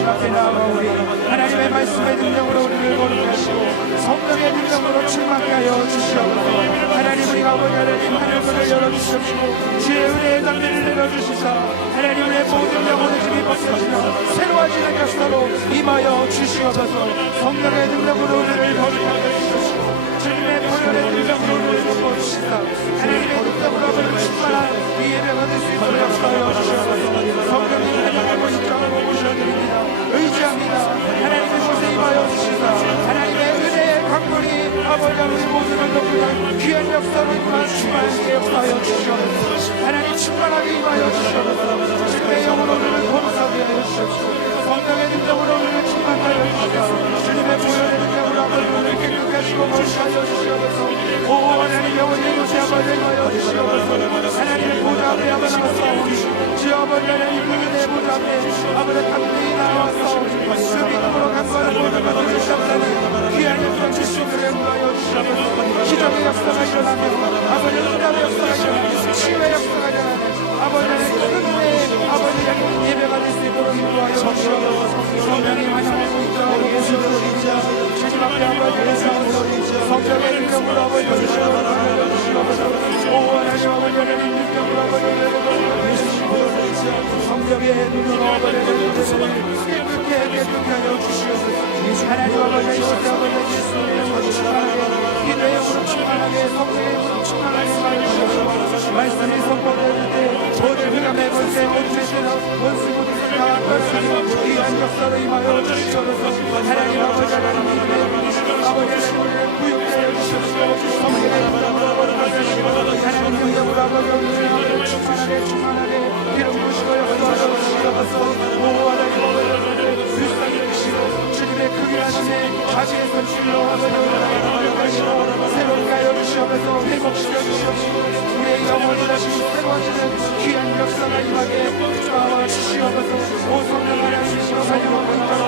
주님 앞에 나아가오니 하나님의 말씀의 능력으로 우리를 거룩하시고 성령의 능력으로 충만케 하여 주시옵소서. 하나님 우리가 아버지 하나님 하늘문을 열어주시옵시고 주의 은혜의 장대를 내려주시사 하나님 우리의 모든 영혼의 짐이 벗겨지며 새로워지는 역사로 임하여 주시옵소서. 성령의 능력으로 우리를 거룩하게 주시옵시고 주님의 보혈의 능력으로 우리를 덮어주시사 하나님의 능력으로 우리를 충만한 이 예배가 될 수 있도록 역사하여 주시옵소서. 성령님 하나님의 모습으로 모셔드립니다. 의지합니다. 하나님의 곳에 임하여 주시사 하나님의 은혜의 강물이 아버지 우리 모두를 덮는 귀한 역사로 임한 충만하게 역사하여 주시옵소서. 하나님 충만하게 임하여 주시옵소서. 주님의 영으로 우리를 거룩하게 하여 주시옵소서. 성령의 능력으로 우리를 충만하여 주시옵소서. 주님의 보혈의 능력으로 아버지 우리를 깨끗게 하시고 거룩하여 주시옵소서. 오 하나님 영원히 곳에 아버지 임하여 주시옵소서. 하나님의 보좌 앞에 아버지 나와싸우니 주 아버지 하나님 그 은혜의 보좌 앞에 아버지 담대히 나와싸우니 그 믿음으로 간구하는 모든 것을 주시옵소서. 귀한 역사 주시옵소서. 하여 주시옵소서. 기적의 역사가 일어나며 아버지 응답의 역사가 일어나며 치유의 역사가 일어나며 아버지 하나님 아버지 하나님 예배가 될 수 있도록 인도하여 주시옵소서. 성령님 하나님을 인도하고 모시옵소서. 주님 앞에 아버지 성령의 능력으로 아버지 주시옵소서. 오 하나님 아버지 하나님 능력으로 아버지 성령의 능력으로 아버지 깨끗게 하여 주시옵소서. 하나님 아버지 이곳에 아버지 예수님을 충만하게 이 내용으로 충만하게 성령의 힘으로 충만하게 하여 주시옵소서. 말씀이 선포될 때 모든 그가 매볼 때 모든 때나 원수 모든 다 말씀이 귀한 역사로 임하여 주시옵소서. 하나님 아버지 하나님 아버지 하나님을 구육하여 주시옵소서. 성령의 힘으로 거룩하게 하시고 하나님 능력으로 아버지 충만하게 기름 부으시고 역사하여 주시옵소서. 오 하나님 아버지 불쌍히 주시고 주님의 크게 하시네 자기의 선실로 아버지 하시고 새롭게 하여 주시옵소서. 회복시켜 주시옵시고 우리의 영혼이 다시 새로워지는 귀한 역사가 임하게 도와 주시옵소서. 오 성령 하나님이시고 살려먹고 있도록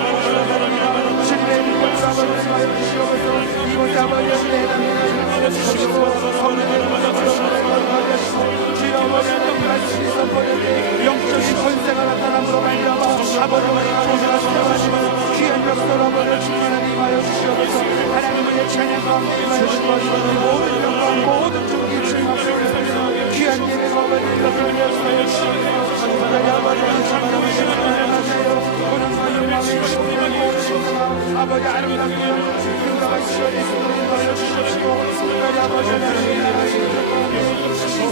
주님의 능력으로 아버지 하여 주시옵소서. 이곳에 아버지 하나님의 해당되는 주시고 성령의 능력으로 하여 주시고 주여 아버지 하나님 말씀이 선포되되 영적인 권세가 나타남으로 말미암아 아버지와 아버지가 세워지고 귀한 역사로 아버지를 충만하게 임하여 주시옵소서. 하나님의 찬양 가운데 임하여 주시옵소서. 모든 영광 모든 존귀 주님 앞에 올려드리며 귀한 예배가 아버지를 드리며 주시옵소서. 아버지의 참담을 신뢰하세요. 오는 마음 마음에 주님을 모으시옵소서. 아버지 아름다운 영광과 시원히 인도하여 주시옵시고 아버지 하나님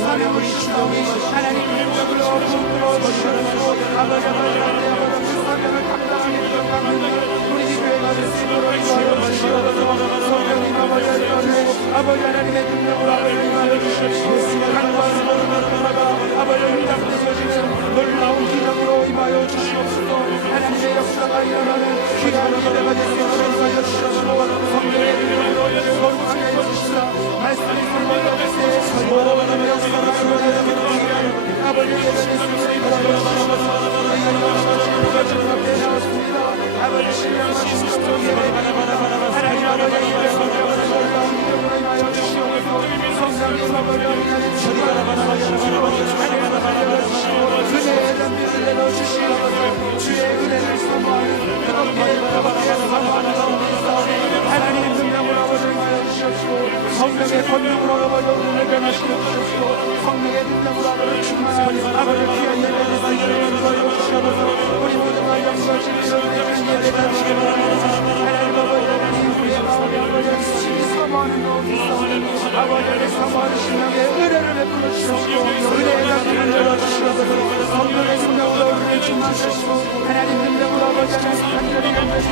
사명을 주시오니 하나님 능력으로 부으로 주시옵시고 아버지 그 사명을 감당하게 영광을 우리 교회가 될 수 있도록 인도하여 주시옵소서. 성령님 아버지 하나님의 능력으로 아버지 임하여 주시옵시고 간구하는 모든 것들마다 아버지 응답되어지는 놀라운 기적으로 임하여 주시옵소서. 하나님의 역사가 일어나는 귀한 예배가 될 수 있도록 임하여 주시옵소서. 성령의 능력으로 우리를 거룩하게 하여 주시사 말씀이 선포되었을 때 모든 역사가 일어나는 귀한 아버지 예배가 될 수 있도록 임하여 주시옵소서. 주님 앞에 나왔습니다. 아버지 신령한 주시옵소서. 하나님 아버지 예배가 놀라운 기적으로 임하여 주시옵소서. 성령님 아버지 하나님 은혜의 담비를 내려주시옵소서. 주의 은혜를 사모하는 뜨겁게 사모하는 가운데서 하나님의 능력으로 아버지 임하여 주시옵시고 성령의 권능으로 아버지 오늘을 변화시켜 주시옵시고 성령의 능력으로 아버지 충만한 아버지 귀한 예배를 인도하여 주시옵소서. 우리 모두가 영광 진리로 드리는 예배가 되시기 바랍니다. 하나님 아버지 하나님 우리의 마음에 아버지 심히 사모하는 가운데서 아버지의 사모하는 신령의 은혜를 베풀어 주시옵시고 은혜의 담비를 열어주시옵소서. 성령의 능력으로 우리를 충만하시고 하나님 능력으로 아버지 하나님 간절히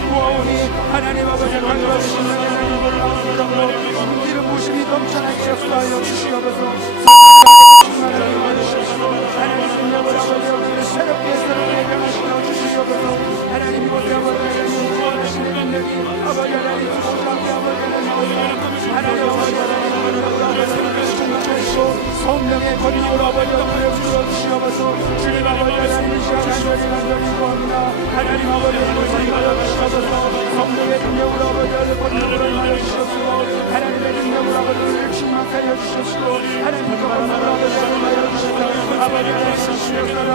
구하오니 하나님 아버지 간절하신 하나님 놀라운 능력으로 기름 부심이 넘쳐나게 역사하여 주시옵소서. 충만하게 임하시옵시고 하나님 능력으로 아버지 우리를 새롭게 변화시켜 주시옵소서. 하나님 이곳에 아버지 하나님 구원하시는 능력이 아버지 하나님 주시옵소서. 하나님 아버지 하나님 성령의 권위로 아버지 우리를 불러주시옵소서. 주님 아버지 하나님 이 시간 간절히 구합니다. 하나님 아버지 이곳에 임하여 주시옵소서. 성령의 능력으로 아버지 권위로 임하여 주시옵소서. 하나님의 능력으로 아버지 우리를 충만하여 주시옵시고 하나님의 권위로 아버지 임하여 주시옵소서. 아버지 하나님 주시옵소서.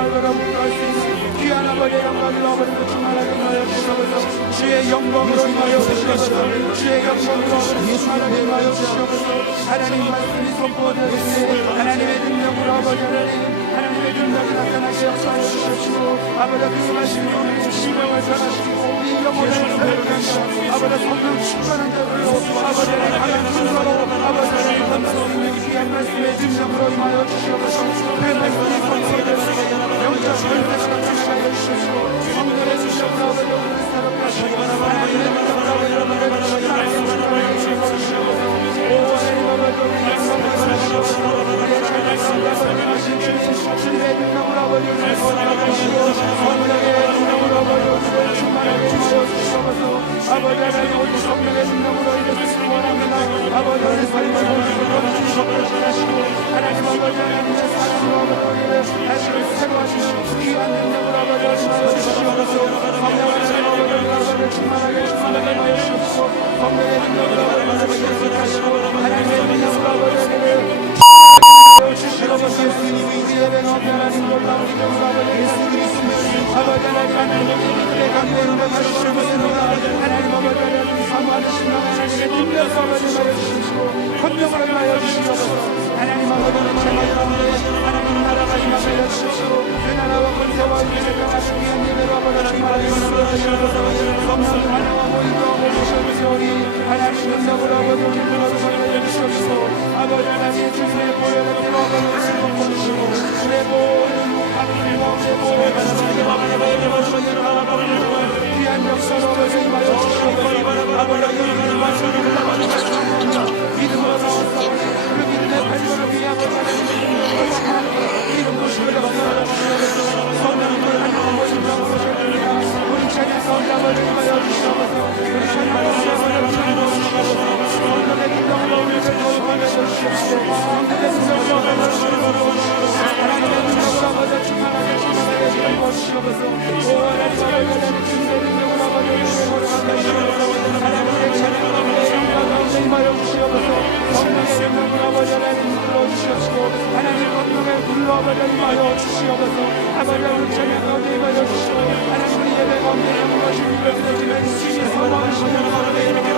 귀한 아버지의 영광으로 아버지를 충만하게 임하여 주의 영광으로 임하여 주시옵소서. 주의 영광으로 충만하게 임하여 주시옵소서. 하나님 말씀이 선포될 때 하나님의 능력으로 아버지 하나님의 능력이 나타나게 역사하여 주십시오. 아버지 그 말씀이 우리의 심령을 변화시키고 우리 영혼을 새롭게 아버지 성령 충만한 자들로 아버지 강한 순서로 아버지 하나님 귀한 말씀의 능력으로 임하여 주시옵소서. 그 말씀이 선포될 영적 전쟁을 나타나게 주십시오. 성령의 능력으로 아버지 우리 새롭게 하시고 하나님의 능력으로 아버지 하나님의 주시옵소서. 오 하나님 아버지 우리의 주님의 능력으로 아버지 우리를 권하시고 성령의 능력으로 아버지 우리를 충만하게 하여 주시옵소서. 아버지 하나님 오직 성령의 능력으로 이루시기 원합니다. 아버지 우리 삶을 주시옵소서 하시고 하나님 아버지 하나님의 사랑으로 아버지 우리를 다시 새로 하시고 귀한 능력으로 아버지 하여 주시옵소서. 성령의 능력으로 아버지 충만하게 하여 주시옵소서. 성령의 능력으로 아버지 하시고 하나님의 능력으로 아버지 우리를 주시옵소서. 우리 예배는 하나님 놀라운 이름으로 아버지 예수 그리스도 아버지 하나님의 감사를 주시옵소서. 하나님 아버지 하나님 사모하는 신앙을 하나님의 능력으로 아버지 하여 주시고 권능으로 하여 주시옵소서. 하나님 아버지 제발 가운데 하나님 나라가 임하여 주시고 그 나라와 권세와 위를 강하신 귀한 예배로 아버지 충만하게 주시옵소서. 성령이 환영하고 인도하고 주시옵소서니 하나님 능력으로 아버지 우리를 하여 주시옵소서. 아버지 하나님 주님의 보혈을 들어가고 주시고 주의 모든 하나님과 주의 모든 귀한 역사로 아버지 임하여 주시옵소서. 아버지 하나님 말씀을 믿음으로 나와서 그 믿음의 발걸음을 위하여 이름도 주시옵소서. 성령님을 하나님과 인도하고 주시옵소서. 우리 찬양 가운데 아버지 임하여 주시옵소서. 우리 찬양 가운데 주시옵소서. 성령의 능력으로 우리를 도우하여 주시옵소서. 성령의 능력으로 아버지 주시옵소서. 하나님의 능력으로 아버지 충만하게 주시옵소서. 오 하나님 아버지 주님의 능력으로 아버지 우리를 걸어가게 주시옵소서. 하나님의 찬양 가운데 영광 임하여 주시옵소서. 성령의 능력으로 아버지 하나님 불러주시옵시고 하나님 성령의 불러 아버지 임하여 주시옵소서. 아버지 우리 찬양 가운데 임하여 주시고 하나님 우리 예배 가운데 영광하신 우리를 드리는 주님의 사랑하시는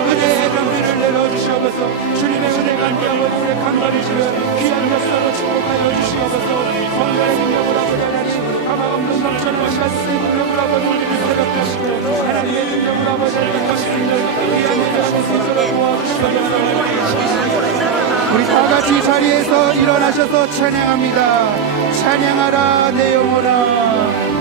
은혜의 병리를 내려주시옵소서. 주님의 은혜가 함께 아버지 우리의 강건이시는 귀한 역사로 축복하여 주시옵소서. 성령의 능력으로 아버지 하나님 가망 없는 넘쳐는 말씀의 능력으로 아버지 우리를 새롭게 하시고 하나님의 능력으로 아버지 하나님 할수 있는 귀한 예배를 스스로 도와주시옵소서. 우리 다 같이 자리에서 일어나셔서 찬양합니다. 찬양하라 내 영혼아.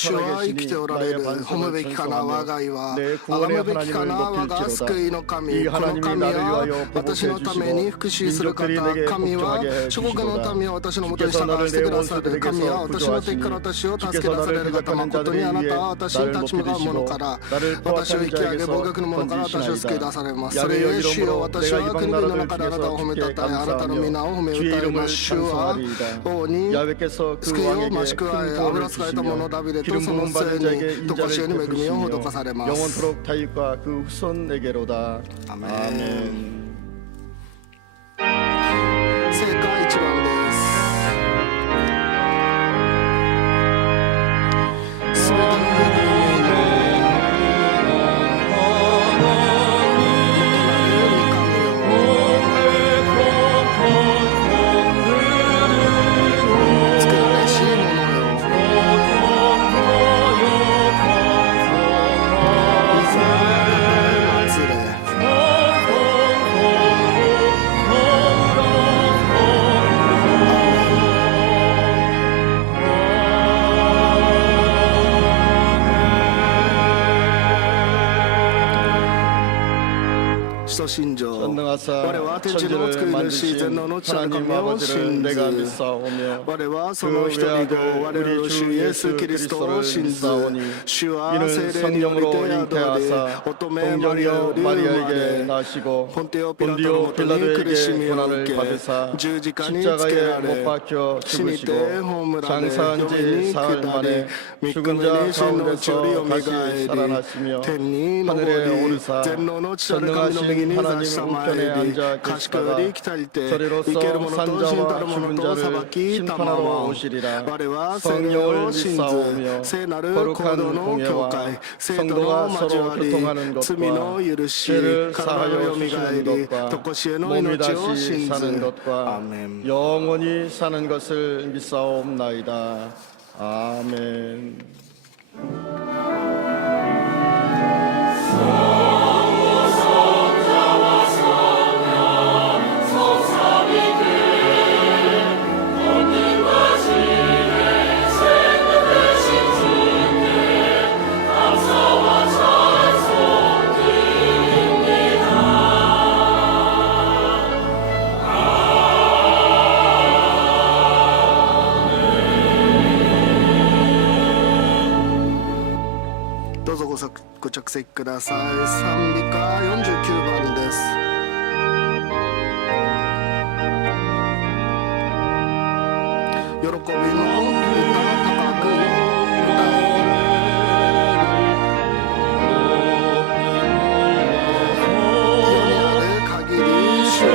主は生きておられる。褒むべきかな我が家は、崇めべきかな我が救いの神。この神は私のために復讐する方。神は諸国の民を私のもとに従わせてくださる。神は私の敵から私を助け出される方。誠にあなたは私に立ち向かう者から、私を引き上げ、暴虐の者から私を救い出されます。それゆえ主よ、私は国々の中であなたを褒めたたえ、あなたの皆を褒め歌います。主は王に救いを増し加え、油使えた者ダビデとその末に常しえに恵みを施されます。アメン。聖歌1番です。すべての恵み信条。我は天地の作り主、全能の父なる神を信ず。我はその一人子、我らの主イエス・キリストを信ず。主は聖霊によりて宿り、乙女マリアより生まれ、ポンテオピラトのもとに苦しみを受け、十字架につけられ、死にて葬られ、夜に下り、三日目に死のうちよりよみがえり、天に昇り、全能の父なる神の右に座したまえり、賢より来たりて、生ける者と死んだる者と裁きたまわん。我は聖霊を信ず、聖なる行動の教会、生徒の交わり、罪の許し、体のよみがえり、常しえの命を信ず。アーメン。 영원히 사는 것을 믿사옵나이다. 아멘.ご着席ください。賛美歌49番です。喜びの歌高く歌え。世にある限り主を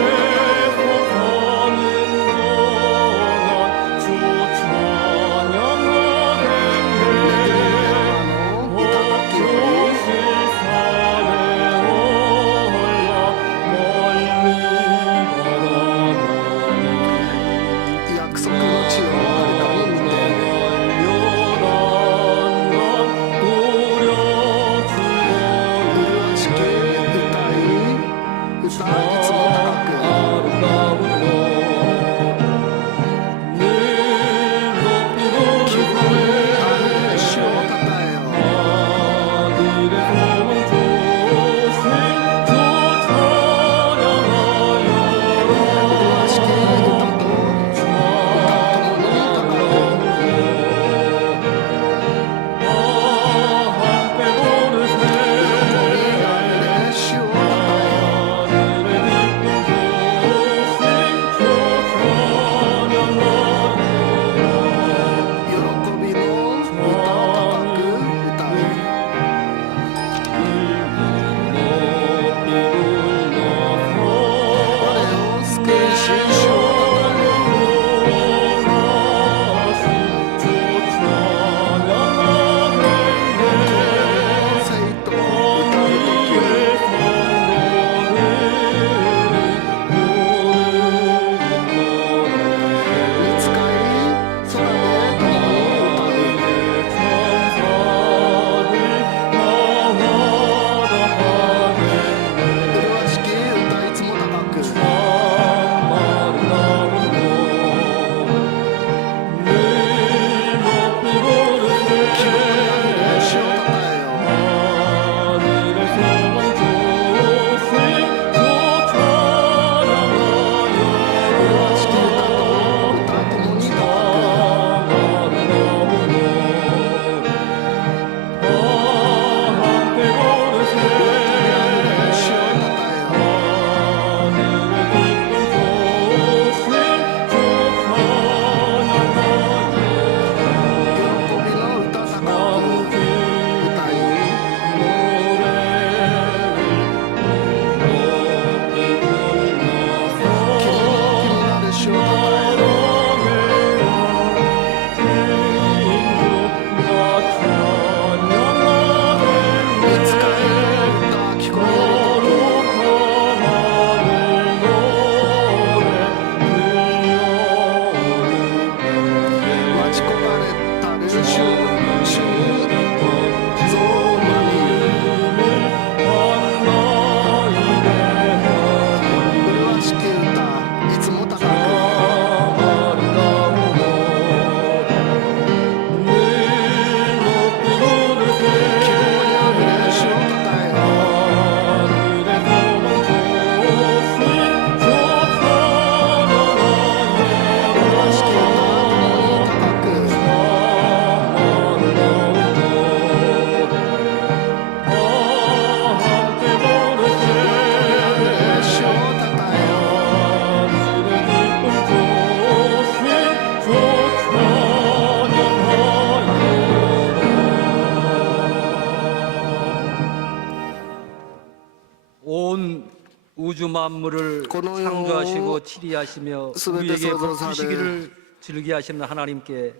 만물을 この世を 창조하시고 치리하시며 全て 우리에게 創造され 복주시기를 즐기 하시는 하나님께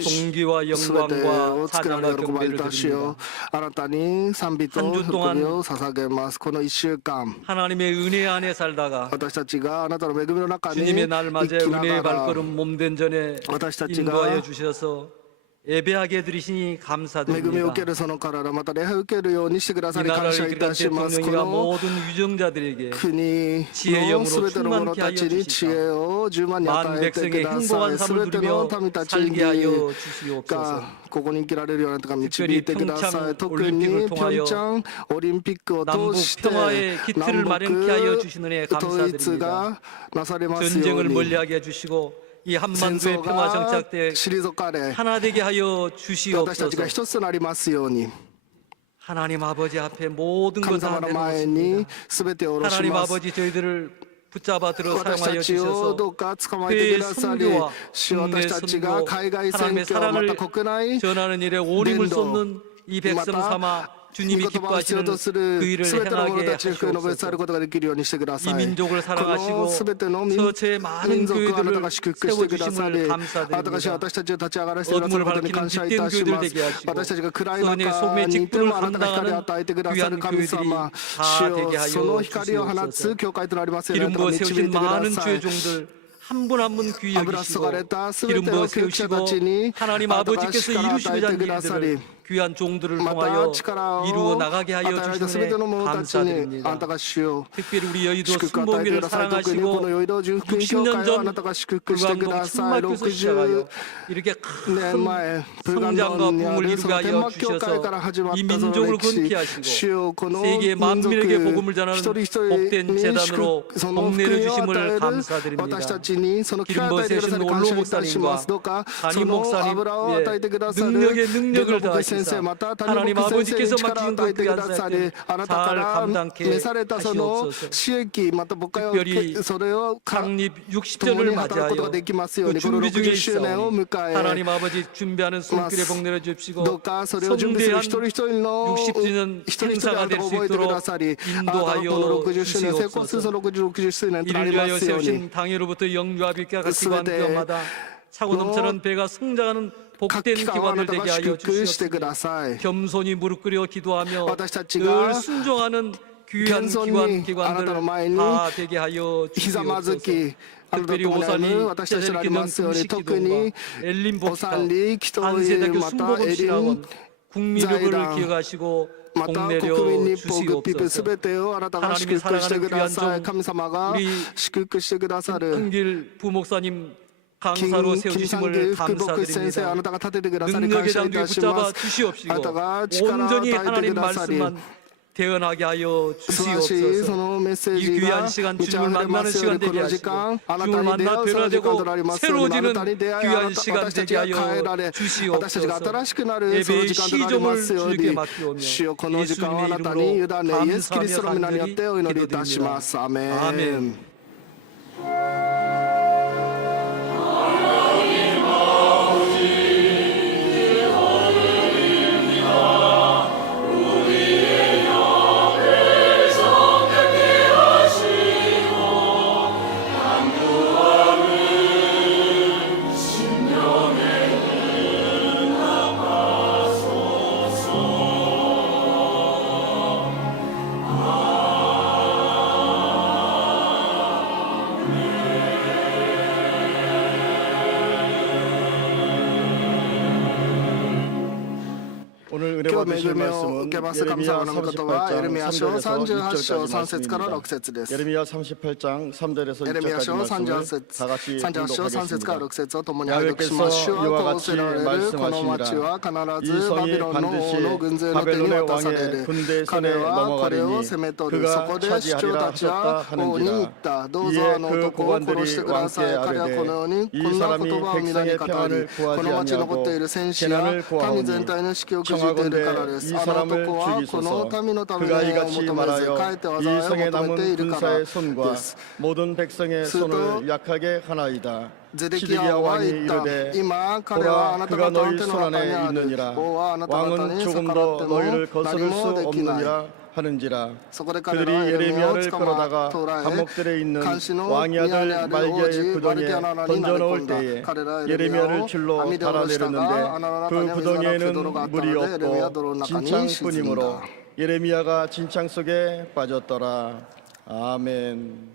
존귀와 すべて 영광과 を作ら 찬양과 れ喜ばれ 경배를 た主よ 드립니다. あなたに賛美と 한주 喜 동안 びを捧げますこの1週間 하나님의 은혜 안에 살다가 私たちがあなたの恵みの中に 주님의 生 날 맞아 きな 은혜의 がら 발걸음 몸된 전에私たちが 인도하여 주셔서 예배하게 드리시니 恵みを 감사드립니다. 受けるその体また礼拝を受けるようにしてくださ 이 り感 나라를 謝いた 이끌던 しますこ 대통령과 の 모든 유정자들에게 国 지혜의 の 영으로 すべての者たちに 충만케 하여 知恵を十万に与 만 えて 백성의 くださ 행복한 いす 삶을 べての 누리며 民たち 살게 하여 が 주시옵소서. ここに生きられるようなとか導いてください 특별히 特に 평창 ピョンチャンオリンピックを 남북 通して 평화의 기틀을 南 마련케 하여 北 주시는 은혜 統一 감사드립니다. がなされますよう 전쟁을 に 멀리하게 해주시고 이 戦 한반도의 争 평화 が 정착대 退かれ 하나 되게 하여 私たちが 주시옵소서. 一つとなりますように 하나님 아버지 앞에 모든 神 것 다 様の前に 내놓습니다. 全てを下ろし 하나님 ます 아버지 저희들을 붙잡아 들어 私 사용하여 たちを 주셔서 どうか捕まえてくださり 회 主よ 선교와 私たちが 국내 海外選 하나님의 挙ま 사랑을 た国内 전하는 일에 온 힘을伝道 쏟는 이 백성 また 삼아 주님이 御言葉を必要 기뻐하시는 とする 그 일을 全ての者 행하게 たちに福音を述べ伝える 하시옵소서. ことができるようにしてくだ 이 さい 민족을 こ 사랑하시고 の全ての民 서체의 많은 民族をあなた 교회들을 が祝福してくださり 세워주심을 あなたが 감사드립니다. 私たちを立ち上がらせてくださ 어둠을 ることに 밝히는 感謝いた 빛된 し 교회들 ます 되게 하시고 私たちが暗い 소년의 中 소매 にいても 직분을 あなたが光を 감당하는 与えてくださ 귀한 る神 교회들이 様 다 主 되게 よ 하여 その光を放 주시옵소서. つ教会となりますように 기름 あなた 부어 が導いて 세우신 くだ 많은 さ 주의 い 종들 한 분 한 분 귀히 油注が 여기시고 れたすべ 기름 て 부어 の教師たち 세우시고 に 하나님 あなたが 아버지께서 力を与え 이루시고자 て 하는 くださり 일들을 귀한 종들을 ま 통하여 た力 이루어 を 나가게 与 하여 えられたすべ 주시는 ての者たちにあな 감사드립니다. たが主を 특별히 우리 여의도 祝福を与えてく 순복음교회를 ださい特にこの 사랑하시고 ヨイド純福音教 60년 会をあな 전 たが祝福してく 불광동 ださい 천막교에서 60 시작하여 이렇게 年 큰 前ブルガン 성장과 ドにあ 부흥을 るそ 이루게 の天 하여 幕教会から 주셔서 始まっ 이 たその 민족을 歴史 건케 하시고 主よこの 세계 民族 만민에게 복음을 一 전하는 人一人 복된 に 재단으로 その福 복내려 音を与 주심을 える 감사드립니다. 私たちにその機会を与えてくださり 기름 感 부어 謝 세우신 いたしますどうか 담임 その 목사님 油を与えてくださる 능력의 능력을 牧師先 다하시사 生また谷 하나님 牧先生に 아버지께서 力を 맡기신 与え 그 てく 귀한 ださり 사역들 あなた 잘 から 감당케 召されたその 하시옵소서. 私益また牧会を 특별히 それを 창립 共 60절을 に働くことが 맞이하여 できますよう 그 にこの 준비 중에 60周年を 있사오니 迎え 하나님 아버지 준비하는 손길에 복내려 주십시고 どうかそれを準備する 성대한 一人一人の 60주년 一人一人あ 행사가 なた 될 が 수 覚えてくだ 있도록 さりあなたがこの 인도하여 60周年成功するその 주시옵소서. 60周年となり 이를 ま 위하여 すように 세우신 당예로부터 영유아비가 같이 관全て 교마다 차고 넘쳐는 배가 성장하는 各 복된 機関をあな 기관을 た 되게 が 하여 祝福してくだ 주시옵소서. さい 겸손히 무릎 꿇여 기도하며 私たちが 늘 순종하는 귀한 겸손히 기관들 あなたの前に 다 되게 하여 ひざまず 주시옵소서. きあなたと 특별히 共に歩 오산리 む私たちとなりますように特に 엘린 お 복지당 三里祈祷 한세대교 院また 순복음 エリン 신학원 국민력을財団 기억하시고 また 복내려 国民日報グッピップす 주시옵소서. べてをあなたが祝福してください神様が祝福してくださる 한길 부목사님 金 강사로 金三 세우주심을 福牧師先生あ 감사드립니다. なたが立ててくださり感 능력의 謝いた 장두에 しま 붙잡아 す 주시옵시고 あなたが力を与 온전히 えて 하나님 くださり 말씀만 대언하게 하여 素晴らしいそ 주시옵소서. のメッセー 이 ジが 귀한 満 시간 ち溢 주님을 れま 만나는 すよう 시간 にこ 되게 の時 하시고 間あなた 주님을 に出 만나 会うその時間と 변화되고 なりますようにあな 새로워지는 たに出会い 귀한 시간 私た 되게 ちが変え 하여 られ私たちが 주시옵소서. 新しくなるその 예배의 時間となりま 시종을 すよう 주님께 に 맡기오며 主よこの時間をあ 예수님의 なたに委 이름으로 ねイエス・キリストの皆によってお祈りいたし 기도드립니다. ますアメン 아멘. 오늘 은혜 今日 받으실 恵みを 말씀은 受けます神様の御言葉はエレミヤ書 38장 38章 3절에서 3節から 6절까지 6節です 예레미야 38장 3절에서 エレミヤ 6절까지 書 말씀을 38다 같이 章3節から 봉독하겠습니다. 6節を共に拝読します主はこうせられるこの町は 이 必ずバビ 성이 ロンの王の軍勢の手に 바벨론의 渡され 왕의 る 군대 彼 손에 はこれを 넘어가리니 攻め取るそ 그가 こで首長た 차지하리라 ちは 하셨다 王に言っ 하는지라 たどうぞ 이에 あの 그 男を殺して 고관들이 ください 왕께 彼はこのように 아뢰되 こん 이 な 사람이 言葉を皆に 백성의 語り 평안을 この町に残ってい 구하지 る戦士や 재난을 民全 구하오니 体の士気をくじいているからです 청하건대 이 あの 사람을 男はこの 죽이소서 民のために 그가 を 이같이 求めず 말하여 かえって 이 災いを 성에 求めて 남은 いるから 군사의 で 손과 す 모든 백성의 수도 손을 약하게 하나이다 ゼデキ 시드기야 ヤは 왕이 言った 이르되 今彼はあ 보라 なた 그가 方の 너희 手の 손 中に 안에 ある 있느니라 王はあなた方 왕은 に逆 조금 らっ 더 ても 너희를 何 거스를 수 もできない 없느니라 하는지라 そこで彼ら 그들이 はエレミヤを 예레미야를 捕ま 끌어다가 捕らえ 감옥들에 있는 監視の 왕의 宮にあ 아들 る王 말기야의 子バル 구덩이에 キアの穴に投げ 던져 込 넣을 んだ 때에 彼らはエレミヤ 예레미야를 を 줄로 網で下ろしたが 달아내렸는데 穴の中 그 には水がなくて 구덩이에는 泥があったの 물이 でエレミヤは 없고 泥の中に 진창 沈んだ 뿐이므로 예레미야가 진창 속에 빠졌더라. 아멘.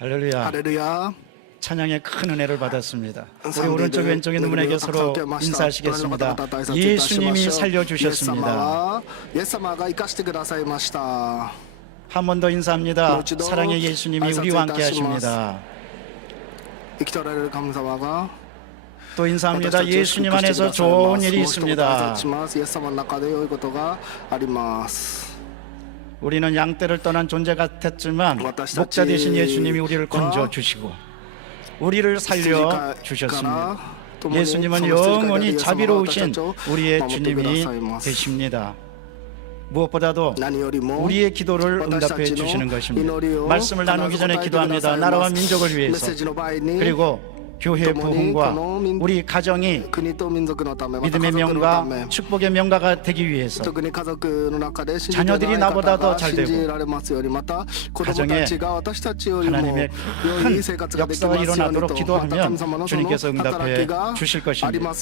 할렐루야. 할렐루야. 찬양의 큰 은혜를 받았습니다. 우리 상대들, 오른쪽 왼쪽 있는 분에게 서로 인사하시겠습니다. 예수님이 살려주셨습니다. 예수님가 이카시테 쿠다사이마시타. 한 번 더 인사합니다. 사랑의 예수님이 우리와 함께 하십니다. 生きておられる神様が 또 인사합니다. 예수님 안에서 좋은 일이 있습니다. イエス様の中で良いことがあります。 우리는 양떼를 떠난 존재 같았지만 목자 되신 예수님이 우리를 건져 주시고 우리를 살려 주셨습니다. 예수님은 영원히 자비로우신 우리의 주님이 되십니다. 무엇보다도 우리의 기도를 응답해 주시는 것입니다. 말씀을 나누기 전에 기도합니다. 나라와 민족을 위해서 그리고 교회의 부흥과 우리 가정이 믿음의 명가, 축복의 명가가 되기 위해서 자녀들이 나보다 더 잘 되고 가정에 하나님의 큰 역사가 일어나도록 기도하면 주님께서 응답해 주실 것입니다.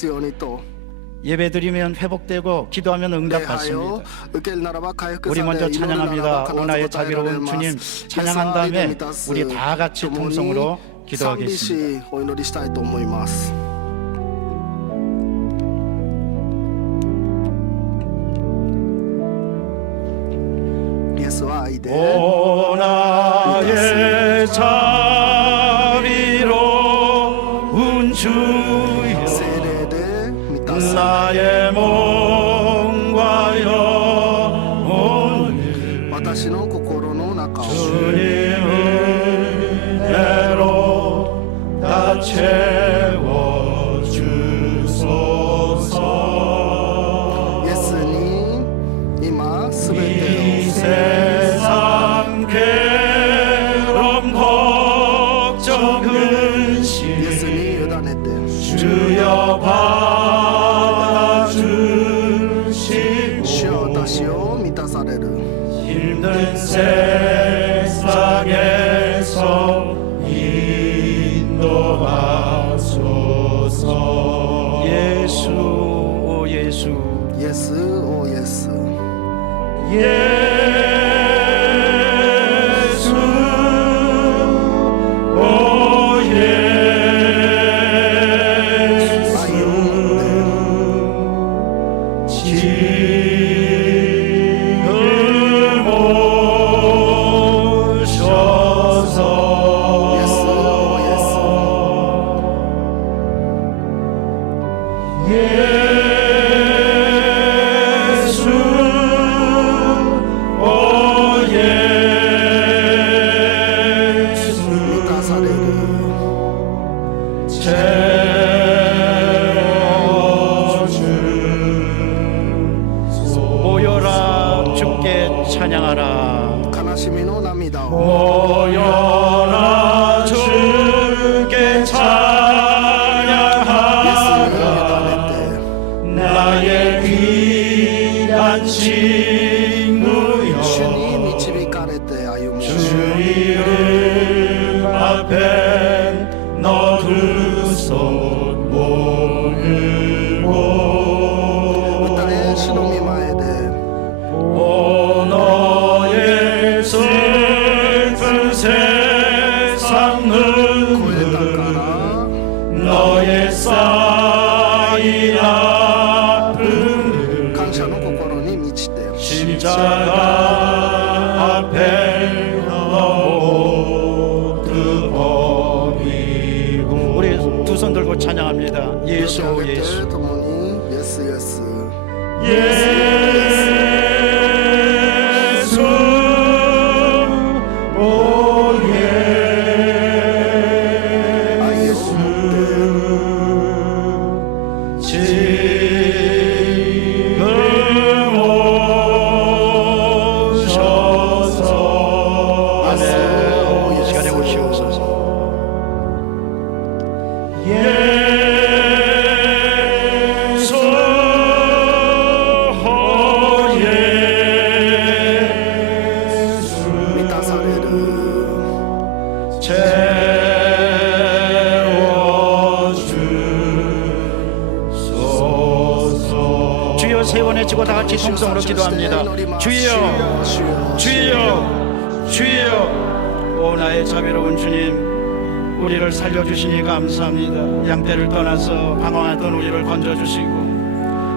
예배드리면 회복되고 기도하면 응답받습니다. 우리 먼저 찬양합니다. 오나의 자비로운 주님 찬양한 다음에 우리 다 같이 통성으로 기도하겠습니다. 오나의 자비로운 주여 나의 몸과 영혼을 주님 은혜로 다 채워주소서. 이 세상 괴로움 걱정 근심 주여 힘든 세상에서 인도하소서. 예수 오 예수 예수 오 예수 예수 오 예수 지금 오셔서 예수 오 예수 모여라 주께 찬양하라. 모여라 주께 찬양하라. 나의 귀한 친구여 주 이름 앞에 너 두 손 모으고 오 너의 슬픈 세상은 너의 쌓인 아픔을 십자가 앞에 너 모두 버리고. 우리 두 손 들고 찬양합니다. 예수 예수 예수 오 예수 지금 오셔서. 아멘. 이 시간에 오시옵소서. 예수 주여 세 번 외치고 다 같이 통성으로 기도합니다. 주여 주여 주여 오 나의 자비로운 주님, 우리를 살려주시니 감사합니다. 양떼를 떠나서 방황하던 우리를 건져주시고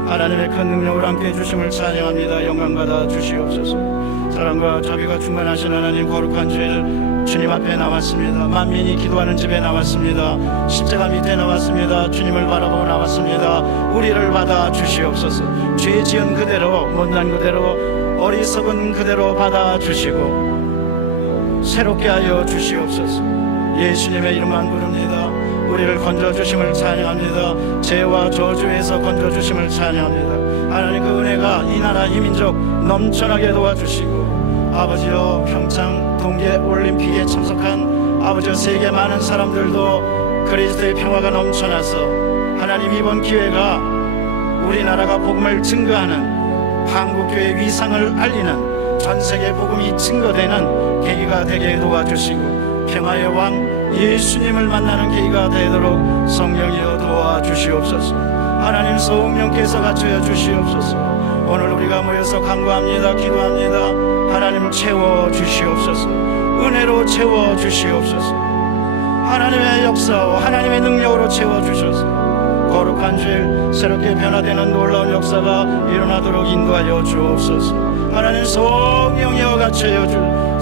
하나님의 큰 능력을 함께 해주심을 찬양합니다. 영광받아 주시옵소서. 사랑과 자비가 충만하신 하나님, 거룩한 주일 주님 앞에 나왔습니다. 만민이 기도하는 집에 나왔습니다. 십자가 밑에 나왔습니다. 주님을 바라보고 나왔습니다. 우리를 받아 주시옵소서. 죄 지은 그대로, 못난 그대로, 어리석은 그대로 받아 주시고 새롭게 하여 주시옵소서. 예수님의 이름만 부릅니다. 우리를 건져주심을 찬양합니다. 죄와 저주에서 건져주심을 찬양합니다. 하나님, 그 은혜가 이 나라 이 민족 넘쳐나게 도와주시고 아버지여, 평창 동계 올림픽에 참석한 아버지여, 세계 많은 사람들도 그리스도의 평화가 넘쳐나서 하나님, 이번 기회가 우리나라가 복음을 증거하는, 한국교회의 위상을 알리는, 전세계 복음이 증거되는 계기가 되게 도와주시고 평화의 왕 예수님을 만나는 계기가 되도록 성령이여 도와주시옵소서. 하나님, 성령께서 갖춰여 주시옵소서. 오늘 우리가 모여서 간구합니다. 기도합니다. 하나님, 채워주시옵소서. 은혜로 채워주시옵소서. 하나님의 역사와 하나님의 능력으로 채워주셔서 거룩한 주일 새롭게 변화되는 놀라운 역사가 일어나도록 인도하여 주옵소서. 하나님, 성령이여 갖춰여 주,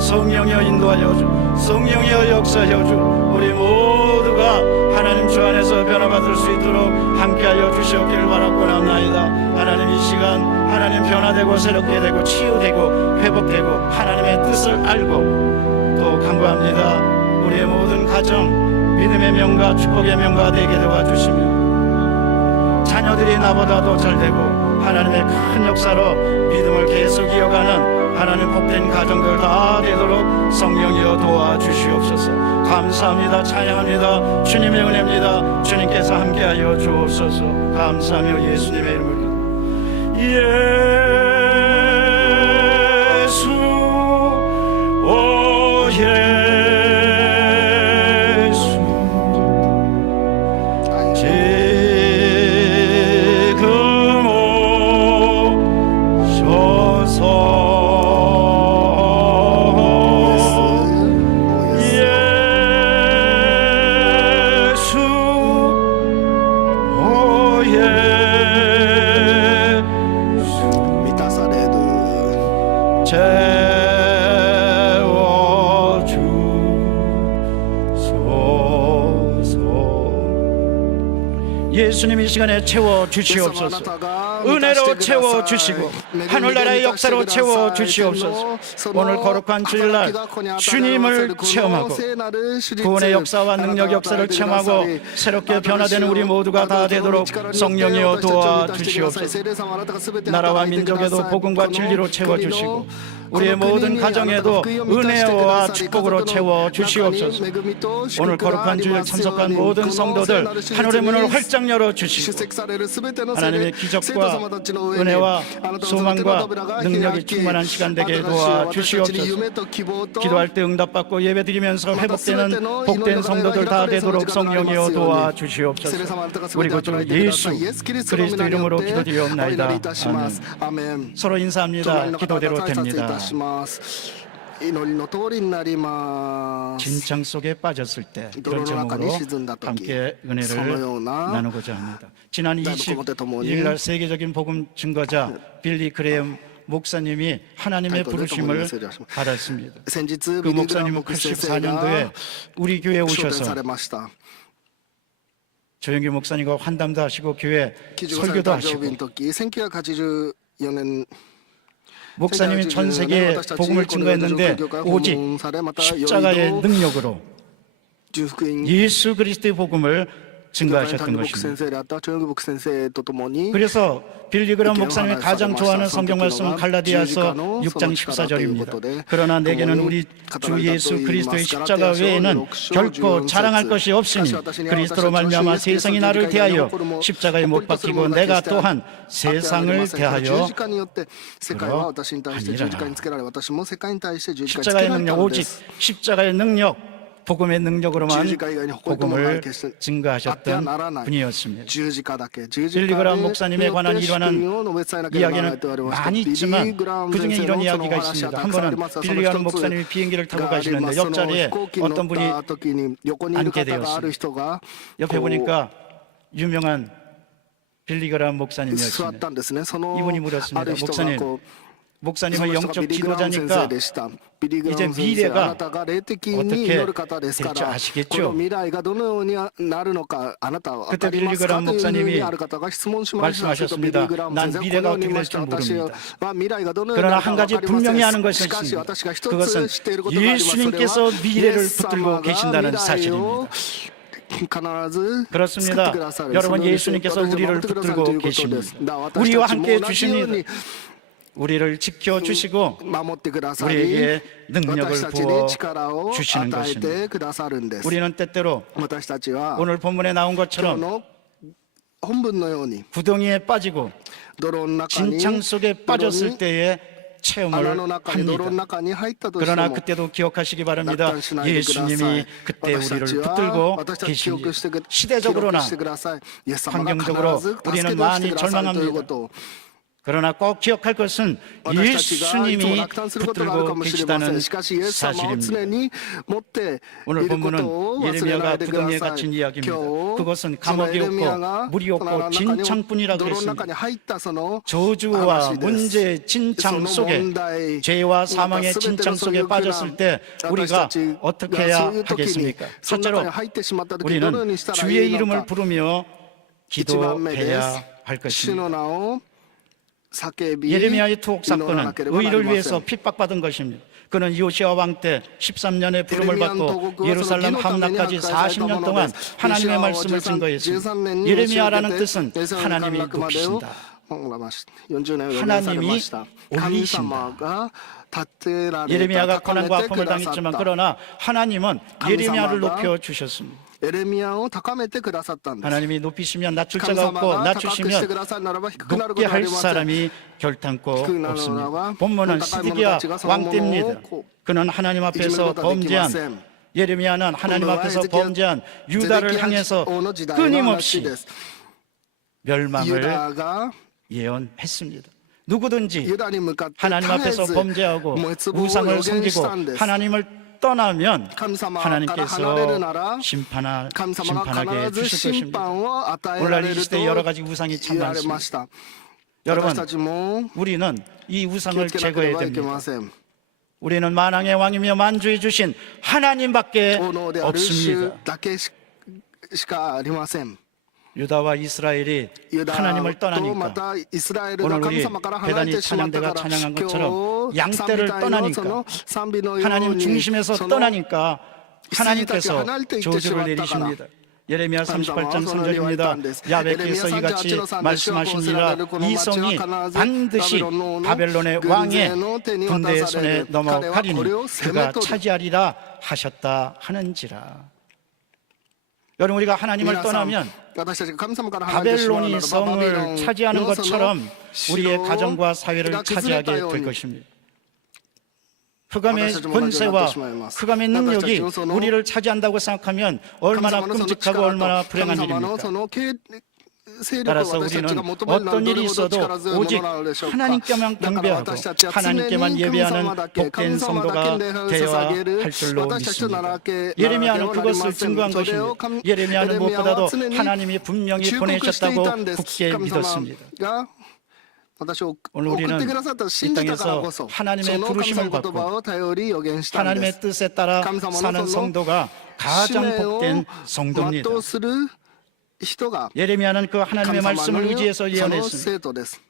성령이여 인도하여 주, 성령이여 역사하여 주, 우리 모두가 하나님 주 안에서 변화받을 수 있도록 함께하여 주시옵기를 바라고 나옵나이다. 하나님, 이 시간 하나님 변화되고 새롭게 되고 치유되고 회복되고 하나님의 뜻을 알고 또 간구합니다. 우리의 모든 가정 믿음의 명가 축복의 명가 되게 도와주시며 자녀들이 나보다도 잘되고 하나님의 큰 역사로 믿음을 계속 이어가는 하나님 복된 가정들 다 되도록 성령이여 도와주시옵소서. 감사합니다. 찬양합니다. 주님의 은혜입니다. 주님께서 함께하여 주옵소서. 감사하며 예수님의 이름으로 예수, 오 예수, 지금 오셔서 예수님, 이 시간에 채워주시옵소서. 은혜로 채워주시고 하늘나라의 역사로 채워주시옵소서. 오늘 거룩한 주일날 주님을 체험하고 구원의 역사와 능력 역사를 체험하고 새롭게 변화되는 우리 모두가 다 되도록 성령이여 도와주시옵소서. 나라와 민족에도 복음과 진리로 채워주시고 우리의 모든 가정에도 은혜와 축복으로 채워주시옵소서. 오늘 거룩한 주일 참석한 모든 성도들 하늘의 문을 활짝 열어주시고 하나님의 기적과 은혜와 소망과 능력이 충만한 시간 되게 도와주시옵소서. 기도할 때 응답받고 예배드리면서 회복되는 복된 성도들 다 되도록 성령이여 도와주시옵소서. 우리 구주 예수 그리스도 이름으로 기도드리옵나이다. 아멘. 서로 인사합니다. 기도대로 됩니다. 진창 속에 빠졌을 때 이런 제목으로 함께 은혜를 나누고자 합니다. 지난 22일 날 세계적인 복음 증거자 빌리 그레엄 목사님이 하나님의 부르심을 받았습니다. 그 목사님은 84년도에 우리 교회에 오셔서 조영기 목사님과 환담도 하시고 교회 설교도 하시고 목사님이 전 세계에 복음을 증거했는데 오직 십자가의 능력으로 예수 그리스도의 복음을 증거하셨던 것입니다. 그래서 빌리 그레엄 목사님이 가장 좋아하는 성경 말씀은 갈라디아서 6장 14절입니다. 그러나 내게는 우리 주 예수 그리스도의 십자가 외에는 결코 자랑할 것이 없으니 그리스도로 말미암아 세상이 나를 대하여 십자가에 못 박히고 내가 또한 세상을 대하여 그러하니라. 십자가의 능력, 오직 십자가의 능력 복음의 능력으로만 十字架以外に誇りともない 복음을 決してあっては 증거하셨던 ならない 분이었습니다. 十字架だけ十字架 빌리그람 목사님에 によって 관한 일화는 福音を述べ伝えなければならないと言われました 많이 있지만 ビリー・グラム 그중에 先生 이런 のその 이야기가 お話は 있습니다. た 한 くさんあり 번은 ますが、その 빌리그람 一つ 목사님이 비행기를 타고 があり 가시는데 ます。その 옆자리에 飛行機に乗 어떤 っ 분이 た時に横にいる方がある人が 옆에 こう 보니까 유명한 빌리그람 座っ 목사님이었습니다. たんですね。その 이분이 물었습니다. ある人が 목사님, こう 목사님은 その人が 영적 ビリー・グラム先生 지도자니까 でした。ビリー・グラム 이제 先生、 미래가 あなたが霊的に祈る方ですか 어떻게 ら、 될지 この 아시겠죠? 未来がどのようになるのか、あなたは分かりますか 그때 というふう 빌리그람 にある方が質問しました。するとビリー・グラム先生 난 はこのように言い 미래가 ました。 어떻게 될지 私は 모릅니다. 未来がどのように 그러나 なるか 한 分 가지 かりませ 분명히 ん。 아는 것은 しかし 있습니다. 私が一 그것은 つ知っていることがあります。それは 예수님께서 イ 미래를 エス 붙들고 様が 계신다는 未来を 사실입니다. 必ず 그렇습니다. 作ってくださる。 여러분 その 예수님께서 私を 우리를 守ってくださると 붙들고 いうことです 계십니다. 私たち 우리와 も 함께 同じように 주십니다. 우리를 지켜주시고 守ってくださり 우리에게 능력을 私たち 부어 に力を 주시는 与え 것입니다. てくださるんです。 우리는 때때로 私たちは 오늘 본문에 나온 今日 것처럼 の本文のように 구덩이에 빠지고 泥の中に 진창 속에 빠졌을 때의 穴 체험을 の中に泥の 합니다. 中に入ったとして 그러나 も 그때도 기억하시기 落 바랍니다. 胆しないでください。 예수님이 그때 私た 우리를 ちは 붙들고 私たち記憶 계십니다. してく 시대적으로나 記録してください。イエス様が必 환경적으로 ず助け 우리는 てして 많이 くださるということを 그러나 꼭 기억할 것은 私たちがいつも 예수님이 落胆することがあるか 붙들고 もしれませ 계시다는 ん。しかしイエス様を常 사실입니다. に持ってい 오늘 ること 본문은 を忘れない 예레미야가 でくだ 구덩이에 さい。 갇힌 今 이야기입니다. 日 그것은 そのエ 감옥이 レミヤ 없고 が 물이 こ 없고 の中に 진창뿐이라 泥の中 그랬습니다. に入ったその 저주와 話です。 문제의 そ 진창 の 속에 問題 죄와 사망의 全て 진창 のそうい 속에 う苦難 빠졌을 때 私 우리가 たち 어떻게 が 해야 そういう時に 하겠습니까? その中 첫째로 に入ってしまった時にどのよう 우리는 にしたら 주의 いいの 이름을 か 부르며 一番目です。 기도해야 할 主 것입니다. の名を叫び 예레미야의 투옥 祈ら 사건은 なければなり 의를 ませ 위해서 ん。 핍박받은 것입니다. 그는 요시아 왕 때 13년의 부름을 예레미야는 받고 도곡과 예루살렘 서로 함락까지 기노 40년 동안 때문에 하나님의 요시아와 말씀을 13 증거했습니다. 년 예레미야라는 요시아 때 뜻은 하나님이 높이신다. 40年 하나님이 神様が立てられた 예레미야가 高め 고난과 てく 아픔을 ださっ 당했지만 た 그러나 하나님은 예레미야를 높여 주셨습니다. エレミヤを高めてくださったんです。 하나님이 높이시면 낮출 神 자가 様 없고 が高くして 낮추시면 くださるならば低くなるこ 높게 とはあ 할 りません。 사람이 결탄코 低くなるなら 없습니다. ば 본문은 高い者 시드기야 たちがその 왕 ものを 때입니다. こう 그는 하나님 앞에서 いじめることはできません。 범죄한 예레미야는 하나님 앞에서 에스키야 범죄한 유다를 향해서 王の時代の話 끊임없이 です。 멸망을 ユダが 예언했습니다. 누구든지 ユダに向かって 하나님 絶え 앞에서 ず 범죄하고 滅亡を予 우상을 言した 섬기고 んです。 하나님을 떠나면 神様から離れる 하나님께서 なら 神様が 심판하게 必ず 주실 審 것입니다. 判を与えら 오늘날 れ 이 ると 시대에 여러 가지 우상이 참 言われま 많습니다. した。 여러분 私たちも 우리는 이 気を 우상을 つけなけれ 제거해야 ばいけ 됩니다. ません。 우리는 만왕의 왕이며 만주해 주신 하나님밖에 王のである主 없습니다. だけしかありません。 유다와 이스라엘이 ユダ 하나님을 とま 떠나니까 たイスラエル 오늘 が 우리 神様から離れ 대단히 てしまったか 찬양대가 ら 찬양한 今 것처럼 日 양떼를 賛美隊のそ 떠나니까 の賛美のよう 하나님 に 중심에서 その 떠나니까 하나님께서 하나님께서 저주를 내리십니다. 예레미야 38장 3절입니다. 야베께서 이같이 말씀하시니라 이 성이 반드시 바벨론의 왕의 군대의 손에 넘어가리니 그가 차지하리라 하셨다 하는지라. 여러분 우리가 하나님을 떠나면 私たちが神様から離れてしまうなら 바벨론이 ばバビロ 성을 ン 차지하는 のその 것처럼 우리의 城 가정과 사회를 が崩れた 차지하게 よう 될 に 것입니다. 흑암의 私たちも同じようにな 권세와 ってしまいます。 흑암의 私たち 능력이 のその 우리를 차지한다고 생각하면 얼마나 神様のその 끔찍하고 力と 얼마나 불행한 神様の 일입니까? その勢力を 따라서 私たち 우리는 が求めるなら 어떤 どれ 일이 ほど 있어도 力強いも 오직 のなのでしょうか。 하나님께만 だから 경배하고 私たちは常に 하나님께만 神 예배하는 様だけ 복된 神様だ 성도가 け礼拝を 되어야 捧げる 할 줄로 私たちとな 믿습니다. らけ 예레미야는 ならけはなりま 그것을 せん。 증거한 それを 것입니다. 예레미야는 エレミヤは 무엇보다도 常に 하나님이 분명히 忠告してい 보내셨다고 たんです 굳게 神様 믿었습니다. が私を 오늘 送って 우리는 くださったと 이 信じたからこ 땅에서 そ 하나님의 その神 부르심을 様の言葉 받고 を頼り予言したんで 하나님의 す。 뜻에 따라 감사함으로 사는 서로 성도가 가장 使命を 복된 全 성도입니다. うする人が 예레미야는 그 神 하나님의 様 말씀을 の 의지해서 その 예언했습니다. 生徒です。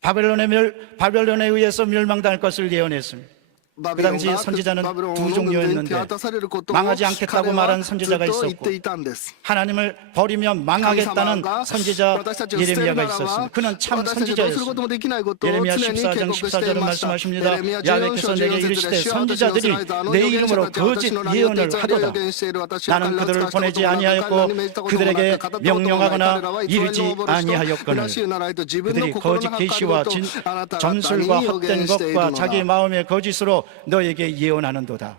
바벨론에 의해서 멸망당할 것을 예언했습니다. バ 그 ビロン 당시 が 선지자는 バビロン 두 の軍勢に 종류였는데 手渡されることを 망하지 않겠다고 彼 말한 はずっ 선지자가 と言っ 있었고 ていたんです。 하나님을 버리면 망하겠다는 神様が 선지자 私たちを捨てる 예레미야가 ならば 있었습니다. 그는 참 私たちどうすること 선지자였습니다. もできないことを常 예레미야 に警 14장 告してい 14절은 ました。 말씀하십니다. エレミヤ14 야훼께서 章 내게 14 이르시되 節で主は私の 선지자들이 知られたあの 내 預言者 이름으로 たちは私 거짓 の名によって 예언을 偽りを 하도다. 予言している。私は 나는 彼らを 그들을 使わしたこと 보내지 もなく、彼ら 아니하였고 に命じたこともなく、 그들에게 語ったこともない。 명령하거나 彼らは偽りの 이르지 幻と 아니하였거늘 虚しいならいと自分の 그들이 心 거짓 の計る 계시와 ことをあなた方 점술과 に予 헛된 言している 것과 の 자기 だ。 마음의 거짓으로 너에게 예언하는도다.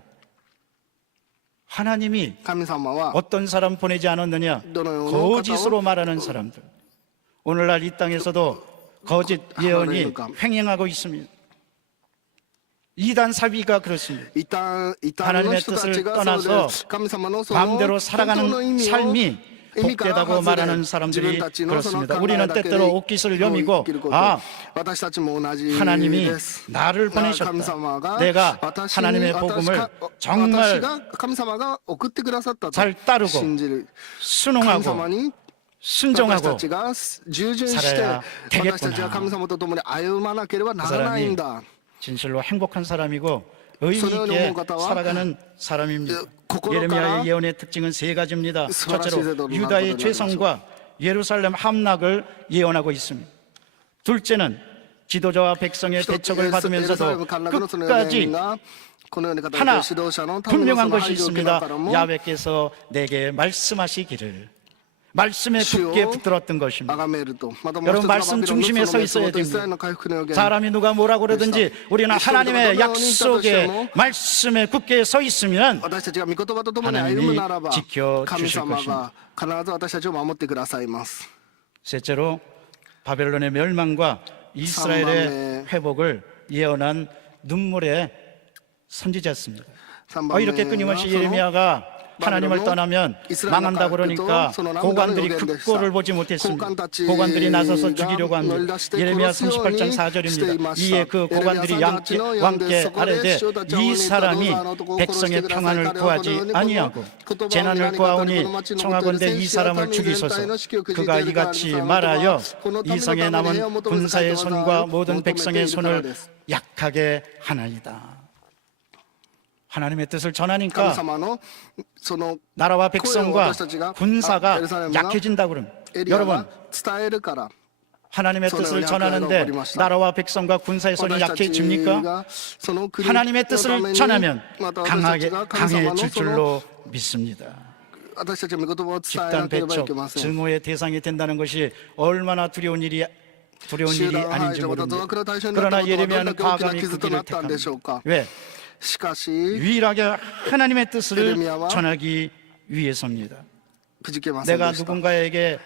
하나님이 神様は 어떤 사람 보내지 않았느냐? どのような方を 거짓으로 말하는 사람들. 오늘날 이 땅에서도 거짓 예언이 횡행하고 있습니다. 이단 사비가 그렇습니다. 異端の 하나님의 人た 뜻을 ちが 떠나서 神様のその 마음대로 本当の意 살아가는 味を 삶이 意味から 복되다고 外れ 말하는 自 사람들이 分たちのその 그렇습니다. 考え 우리는 だけで 때때로 옷깃을 여미고 生きること 아 私たちも同じ 하나님이 です 나를 神 보내셨다. 様が 내가 私 하나님의 に 복음을 私 정말 が神様が送ってくださったと 잘 따르고 信じる神 순응하고 様に私 순종하고 たちが従順して 살아야 되겠구나. 私たちは神様と共に歩まなければならないんだ 진실로 행복한 사람이고 의미 소년의 있게 호가타와 살아가는 사람입니다. 고코로 예레미야의 가라. 예언의 특징은 세 가지입니다. 첫째로 스바라시세도로 유다의 나가도록 죄성과 예루살렘 함락을 예언하고 있습니다. 둘째는 지도자와 백성의 대척을 받으면서도 끝까지 하나 분명한 것이 있습니다. 야훼께서 내게 말씀하시기를 말씀에 굳게 붙들었던 것입니다. 여러분 말씀 중심에 서 있어야 됩니다. 사람이 누가 뭐라고 그러든지 우리는 하나님의 약속에 말씀에 굳게 서 있으면 私たちが御言葉と共に歩むならば 하나님이 지켜주실 神様 것입니다. が必ず私たちを守ってくださいます 셋째로 바벨론의 멸망과 이스라엘의 회복을 예언한 눈물의 선지자였습니다. 3番目 이렇게 끊임없이 예레미야가 하나님을 떠나면 망한다 그러니까 고관들이 그 꼴을 보지 못했습니다. 고관들이 나서서 죽이려고 합니다. 예레미야 38장 4절입니다. 이에 그 고관들이 왕께 아뢰되 이 사람이 백성의 평안을 구하지 아니하고 재난을 구하오니 청하건대 이 사람을 죽이소서. 그가 이같이 말하여 이 성에 남은 군사의 손과 모든 백성의 손을 약하게 하나이다. 하나님의 뜻을 전하니까 神様のその 나라와 백성과 군사가 약해진다 그럽니다. エリア 여러분 が伝えるから 하나님의 뜻을 전하는데 나라와 백성과 군사의 손이 私たち 약해집니까? がその国 하나님의 のため 뜻을 に 전하면 また私たちが神様の 강해질 その 줄로 믿습니다. 私たちの御言葉を伝え 집단 なければい 배척, けません 증오의 대상이 된다는 것이 얼마나 두려운 일이 集団排 아닌지 除またド 모릅니다. ラクラ対象になった 그러나 ことはどん 예레미야는 だけ大きな 과감히 傷 그 とな 길을 ったんでしょう 택합니다. か 왜? しかし 유일하게 하나님의 뜻을 예레미야와 전하기 위해서입니다. くじけません 내가 でした 누군가에게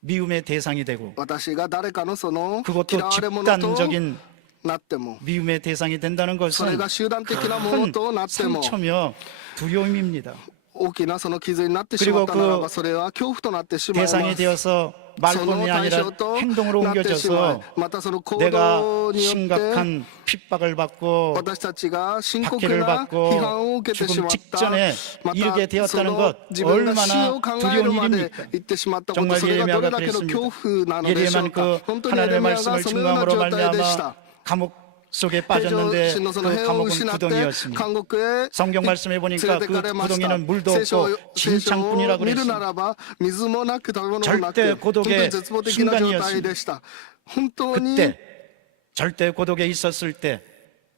미움의 대상이 되고 私が誰かのその 그것도 嫌われ者と 집단적인 なっても 미움의 대상이 된다는 それ 것은 が集団的なもの 큰 となっても 상처며 두려움입니다. 大きなその傷になってしまったならばそれは恐怖となってしまいます 대상이 되어서 その 말뿐이 対 아니라 象と 행동으로 なってしまい 옮겨져서 またその行 내가 動によって 심각한 핍박을 받고 私たちが深刻 박해를 な 받고 批判を受けてし 죽음 まった 직전에 ま 이르게 たそ 되었다는 の 것 自分が死 얼마나 を考える 두려운 まで 일입니까? 言ってしまったこと 정말 それがどれ 예레미야가 だけの恐 그랬습니다. 怖なのでしょう 예레미야는 か 그 本当にエレ 하나님의 ミヤが 말씀을 そのような 중감으로 状態でし 말미암아 た 감옥 속에 平常 빠졌는데 心のその 그 平和を 감옥은 失って 구덩이였습니다. 監獄へ 성경 말씀에 連 보니까 れて 그 かれました 구덩이는 물도 聖書 없고 聖書を 진창뿐이라고 見るな 그랬습니다. らば水もなく食べ物もな 절대 く本当 고독의 に絶望的な状態でした本当に 그때 절대 고독에 있었을 때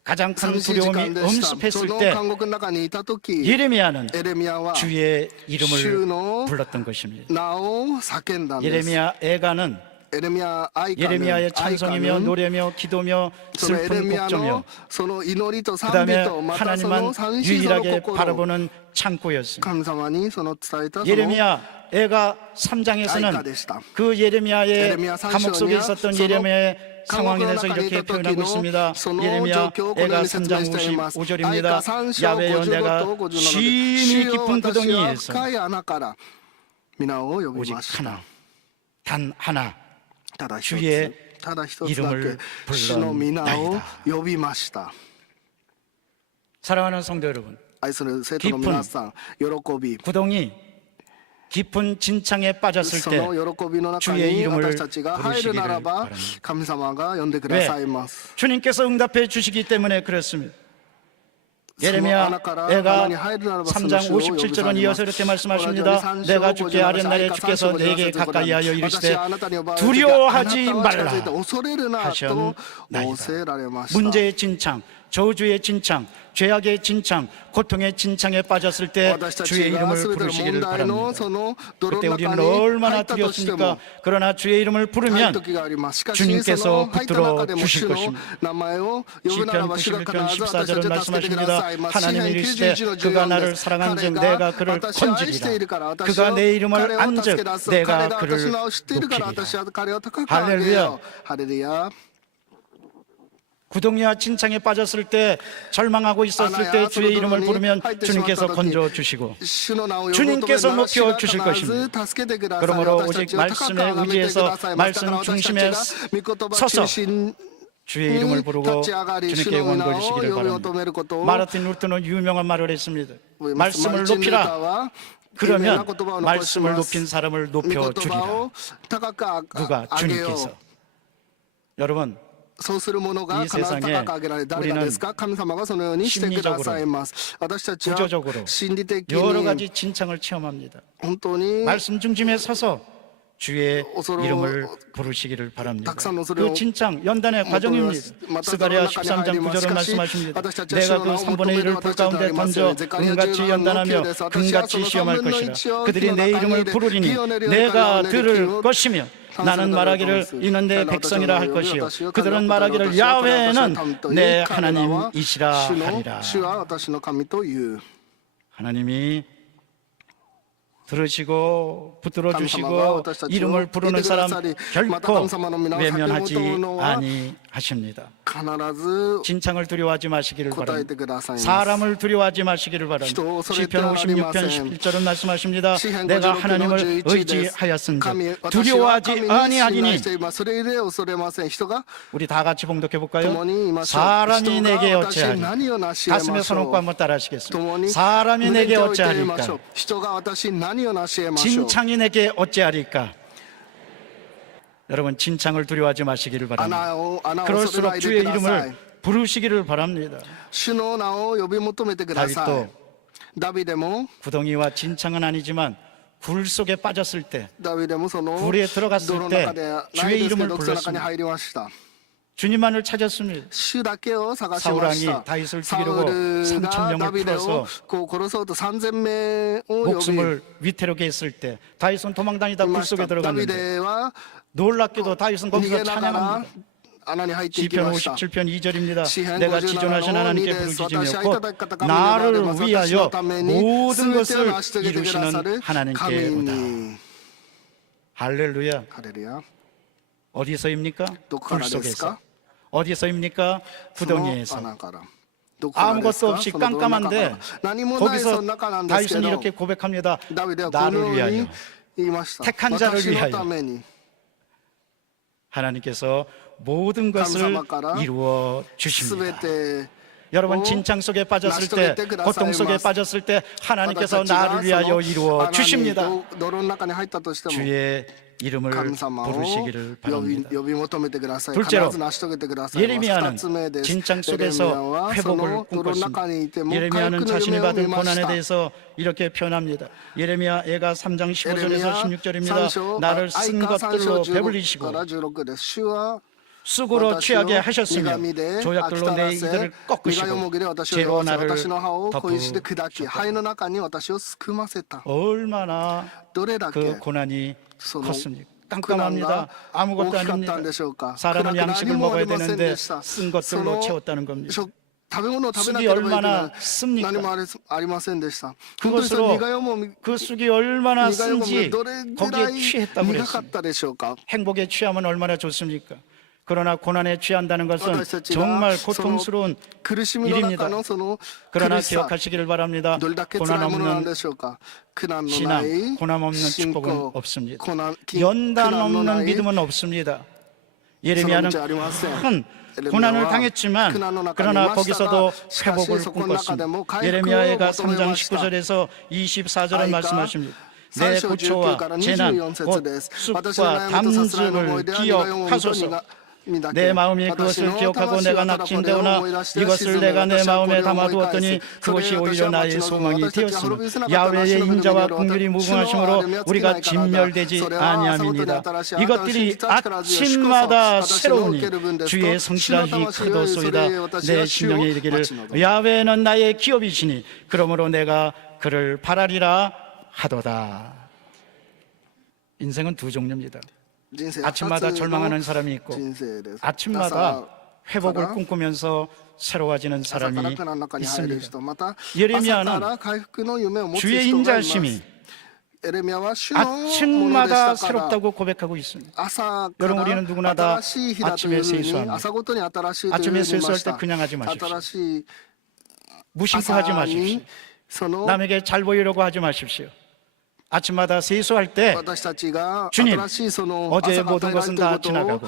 가장 큰 寂しい時間 두려움이 でしたそ 엄습했을 の 때 監獄の中にいた時 예레미야는 エレミヤは 주의 主 이름을 の 불렀던 것입니다. 名を叫んだんです 예레미야 애가는 エレミヤ愛歌 예레미야의 찬송이며 노래며 기도며 そのエレ 슬픈 ミヤの 곡조며 その祈りと 그 賛 다음에 美とまたその 하나님만 三心その 유일하게 心 바라보는 창고였습니다. 神様にその伝えたその 예레미야 애가 愛歌 3장에서는 でした 그 예레미야의 예레미야 감옥 속에 3장이야. 있었던 서로 예레미야의 상황에 대해서 감옥 이렇게 안에 표현하고 있던 있습니다. 서로 예레미야状況を 애가 説明 3장 しています 55절입니다. 愛歌3章 야훼여 55 내가 と57 심히 깊은 主よ私は 구덩이에서 深い穴から皆を呼び 오직 ました 하나 단 하나 ただ一 주의 つただ一つだ 이름을 け主の皆を 불렀나이다. 呼びました 사랑하는 성도 여러분, 愛する生徒の皆さん喜び 구덩이 깊은 진창에 빠졌을 そ 때 の喜びの中 주의 に 이름을 私たちが入るなら 부르시기를 ば 바랍니다. 神様が呼んでくださいます 주님께서 응답해 주시기 때문에 그렇습니다. その 예레미야 穴から 애가 穴に入るならばその 3장 主を呼びさ 57절은 れ 이어서 ます 이렇게 말씀하십니다. 내가 주께 아랫날에 주께서 내게 가까이 하여 이르시되 두려워하지 두려워하지 말라 말라 하셨나이다. 문제의 진창, 저주의 진창, 죄악의 진창, 고통의 진창에 빠졌을 때 私た 주의 ちが 이름을 全ての 부르시기를 問題の 바랍니다. その泥 그때 の 우리는 中に入 얼마나 ったとしても 두렵습니까? 그러나 주의 이름을 入る 부르면 時がありますしかし 주님께서 その入った中でも 붙들어 主 주실 の 것입니다. 名前を呼ぶならば主が 시편 必ず 91편 私たち 14절은 を助けてください 말씀하십니다. 詩編 하나님이 이르시되 91の 그가 14 나를 です 사랑한즉 彼 내가 が 그를 私を愛しているから 건지리라. 私を 그가 내 이름을 彼を助け 안즉 出す 내가 彼が 그를 私の名を知っているから私 높이리라. は彼を高く上げようハレルヤ 구덩이와 진창에 빠졌을 때 절망하고 있었을 때 주의 이름을 부르면 주님께서 건져 주시고 主の名を呼ぶ 주님께서 ことで主が 높여 주실 必ず 것입니다. 助けてください 그러므로 私た 오직 ちを高く 말씀에 上げてく 의지해서 ださいますだから 말씀 私たち 중심에 が御言葉 서서 中心 주의 이름을 부르고 立ち上がり主 주님께 の 영광 名を 돌리시기를 呼び求め 바랍니다. ることを 마르틴 루터는 유명한 말을 했습니다. マル 말씀을 チン・ルーター 높이라. は有名な 그러면 言葉を残し 말씀을 ます 높인 사람을 御 높여 言葉 주리라. を高く 누가 上げよ 주님께서. う 여러분 そうする者が 이 必ず 세상에 高く上げられ誰がですか神様がそのようにしてくださいます私たちは 구조적으로 心理的 여러 に 가지 진창을 체험합니다. 本当に 말씀 중심에 서서 주의 어서로 이름을 부르시기를 바랍니다. 탁산 어서로 그 진창 연단의 과정입니다. 스가랴 13장 9절은 말씀하십니다. 내가 그 3분의 1을 불 가운데 던져 금같이 연단하며 금같이 시험할 것이라. 그들이 내 이름을 부르리니 내가 들을 것이며 나는 말하기를 이는 내 백성이라 할 것이요 그들은 말하기를 야훼는 내 하나님이시라 하리라. 主は私の神という 하나님이 들으시고 붙들어 주시고 神様が私たちを 이름을 부르는 사람 見てくださりまた 결코 神様の皆を 외면하지 叫ぶ者は 아니하십니다. 必ず 진창을 두려워하지 마시기를 答え 바랍니다. てくださいます 사람을 두려워하지 마시기를 바랍니다.人を恐れて 시편 はなりません 56편 11절은 말씀하십니다. 詩編 내가 56 하나님을 11です 의지하였은즉 神私は 두려워하지 神に信頼 아니하리니 していますそれで恐れません人が 우리 다 같이 봉독해 볼까요? 共に言いましょう 사람이 人 내게 が私に 어찌하리何をなし得 가슴에 ましょ 손 얹고 う 한번 따라 共 하시겠습니다. に 사람이 胸 내게 に置いて言いましょ 어찌하리까 う人が私に何をなし得ましょう 진창이 내게 어찌하리까 여러분 진창을 두려워하지 마시기를 바랍니다. 穴を恐れな 그럴수록 いで 주의 くださ 이름을 い 부르시기를 바랍니다. 主の名を呼び求めてくださ 다윗도 いダビデも 구덩이와 진창은 아니지만 굴 속에 빠졌을 때 ダビデもその 굴에 들어갔을 泥の 때 中でない 주의 ですけ 이름을 ど毒の中に 불렀습니다. 入りました 주님만을 찾았습니다. 主だけを探し 사울 まし 왕이 た 다윗을 サ 죽이려고 ウル 3,000 が 명을 ダビデを 풀어서 こう殺そうと3000名を呼び 목숨을 위태롭게 했을 때 다윗은 도망다니다 굴 ました 속에 ダビ 들어갔는데 デは 놀랍게도 다윗은 逃 거기서 げながら 찬양합니다. 穴に入っていき 시편 ました 57편 2절입니다. 시편 내가 57 지존하신 하나님께 の 부르짖으며 私は 곧 いただき方神に 나를 なれます私 위하여 のために 모든 全てを 것을 成し遂げてくださ 이루시는 る 하나님께 神 오다. に 할렐루야. ハレルヤ 어디서입니까? どこか 굴 らですか 속에서. 어디서입니까? その 구덩이에서. 穴からどこからです 아무것도 か 없이 その泥の中から 깜깜한데 何もないその 거기서 中なんですけ 다윗은 ど 이렇게 고백합니다. ダビデはこの 나를 よう 위하여 に言いました 택한 자를 私の 위하여 ために 하나님께서 모든 것을 감사마카라 이루어 すべ 주십니다. て 여러분 진창 속에 빠졌을 때, 고통 속에 빠졌을 때 하나님께서 私たちが 나를 위하여 その 이루어 穴に 주십니다. 泥の中に入ったとしても 주의 이름을 神様を 부르시기를 呼び 바랍니다. 呼び求めてください 둘째로 必ず成し遂げてくださいます 예레미야는 二つ目です 진창 エレミヤ 속에서 はそ 회복을 の泥の中にいて 꿈꿨습니다. も回復 예레미야는 の 자신이 夢を見 받은 まし 고난에 た 대해서 이렇게 표현합니다. 예레미야 애가 3장 15절에서 예레미야 16절입니다. 나를 쓴 아이가 것들로 3章 배불리시고 から16です主は 쑥으로 私を 취하게 하셨으며 苦みで 조약들로 내 飽き足らせ 이들을 苦よもぎで 꺾으시고 私を 죄로 酔わせ 나를 私の歯を小石で砕き 덮으셨다. 肺の中に私をすくませた 얼마나 どれだけ 그 고난이 その 컸습니까? 苦難 깜깜합니다. が 아무것도 大きかった 아닙니다. んでしょうか 사람은 暗く何 양식을 もあ 먹어야 りません 되는데 でした 쓴 것들로 その 채웠다는 겁니다. 食べ物を食べな 쑥이 ければいけ 얼마나 ない 씁니까? 何もありませんでした本当にその 그것으로 苦よもみ 그 쑥이 얼마나 苦よもみ 쓴지 どれぐら 거기에 い 취했다고 苦かっ 그랬습니다. たでしょうか 행복에 취하면 얼마나 좋습니까? 그러나 고난에 취한다는 것은 私たちが 정말 その 고통스러운 苦しみの中 일입니다. のその 그러나 苦しさ 기억하시기를 바랍니다. どれだけ 고난 辛いものなん 없는 でしょうか苦難のな 신앙, い 고난 없는 信 축복은 仰 없습니다. 苦難 연단 苦難のな 없는 い 믿음은 없습니다. その 예레미야는 道ありません 큰 고난을 당했지만 그러나 거기서도 회복을 꿈꿨습니다. 예레미야가 3장 19절에서 24절은 말씀하십니다. 내 고초와 재난 곧 쑥과 담즙을 기억하소서 내 마음이 그것을 기억하고 내가 낙심되오나 이것을 내가 내 마음에 담아두었더니 그것이 오히려 나의 소망이 되었으니 야훼의 인자와 긍휼이 무궁하심으로 우리가 진멸되지 아니함이니라. 이것들이 아침마다 새로우니 주의 성실하심이 크도소이다. 내 심령에 이르기를 야훼는 나의 기업이시니 그러므로 내가 그를 바라리라 하도다. 인생은 두 종류입니다. 아침마다 절망하는 사람이 있고 아침마다 회복을 꿈꾸면서 새로워지는 사람이 있습니다. 예레미야는 주의 인자심이 아침마다 새롭다고 고백하고 있습니다. 여러분, 우리는 누구나 다 아침에 세수합니다. 아침에 세수할 때 그냥 하지 마십시오. 무심코 하지 마십시오. 남에게 잘 보이려고 하지 마십시오. 아침마다 세수할 때 주님, 어제의 모든 것은 다 지나가고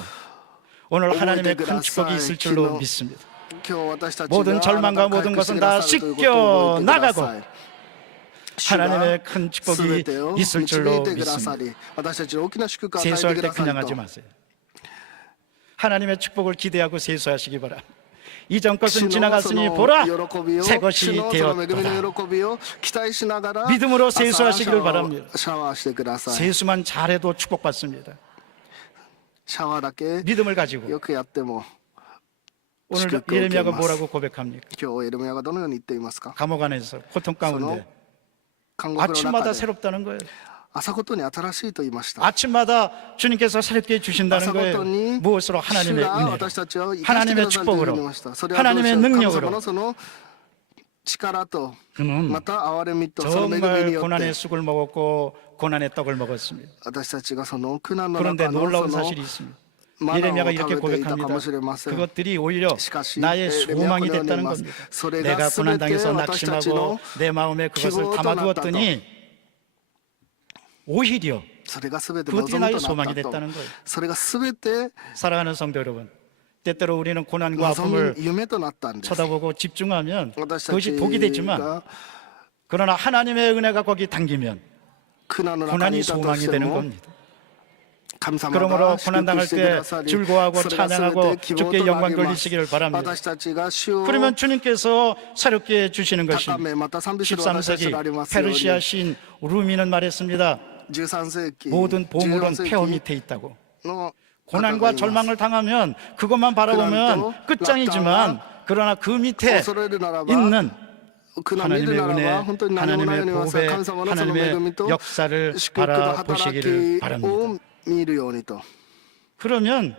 오늘 하나님의 큰 축복이 있을 줄로 믿습니다. 모든 절망과 모든 것은 다 씻겨 나가고 하나님의 큰 축복이 있을 줄로 믿습니다. 세수할 때 그냥 하지 마세요. 하나님의 축복을 기대하고 세수하시기 바랍니다. 이전 것은 지나갔으니 보라, 새 것이 되었도다. 믿음으로 세수하시기를 바랍니다. 세수만 잘해도 축복받습니다. 믿음을 가지고. 오늘 예레미야가 뭐라고 고백합니까? 감옥 안에서 고통 가운데 아침마다 새롭다는 거예요. 아침마다 주님께서 새롭게 주신다는 거예요. 무엇으로? 하나님의 은혜로, 하나님의 축복으로, 하나님의 능력으로. 그는 정말 고난의 쑥을 먹었고 고난의 떡을 먹었습니다. 그런데 놀라운 사실이 있습니다. 예레미야가 이렇게 고백합니다. 그것들이 오히려 나의 소망이 됐다는 겁니다. 내가 고난당해서 낙심하고 내 마음에 그것을 담아두었더니 오히려 그것들이 나의 소망이 됐다는 거예요. 사랑하는 성도 여러분, 때때로 우리는 고난과 아픔을 쳐다보고 집중하면 그것이 독이 되지만, 그러나 하나님의 은혜가 거기 당기면 고난이 소망이 되는 겁니다. 그러므로 고난당할 때 즐거워하고 찬양하고 주께 영광 돌리시기를 바랍니다. 그러면 주님께서 새롭게 주시는 것입니다. 13세기 페르시아 시인 루미는 말했습니다. 모든 보물은 폐허 밑에 있다고. 고난과 절망을 당하면 그것만 바라보면 끝장이지만, 그러나 그 밑에 있는 하나님의 은혜, 하나님의 보배, 하나님의 역사를 바라보시기를 바랍니다. 그러면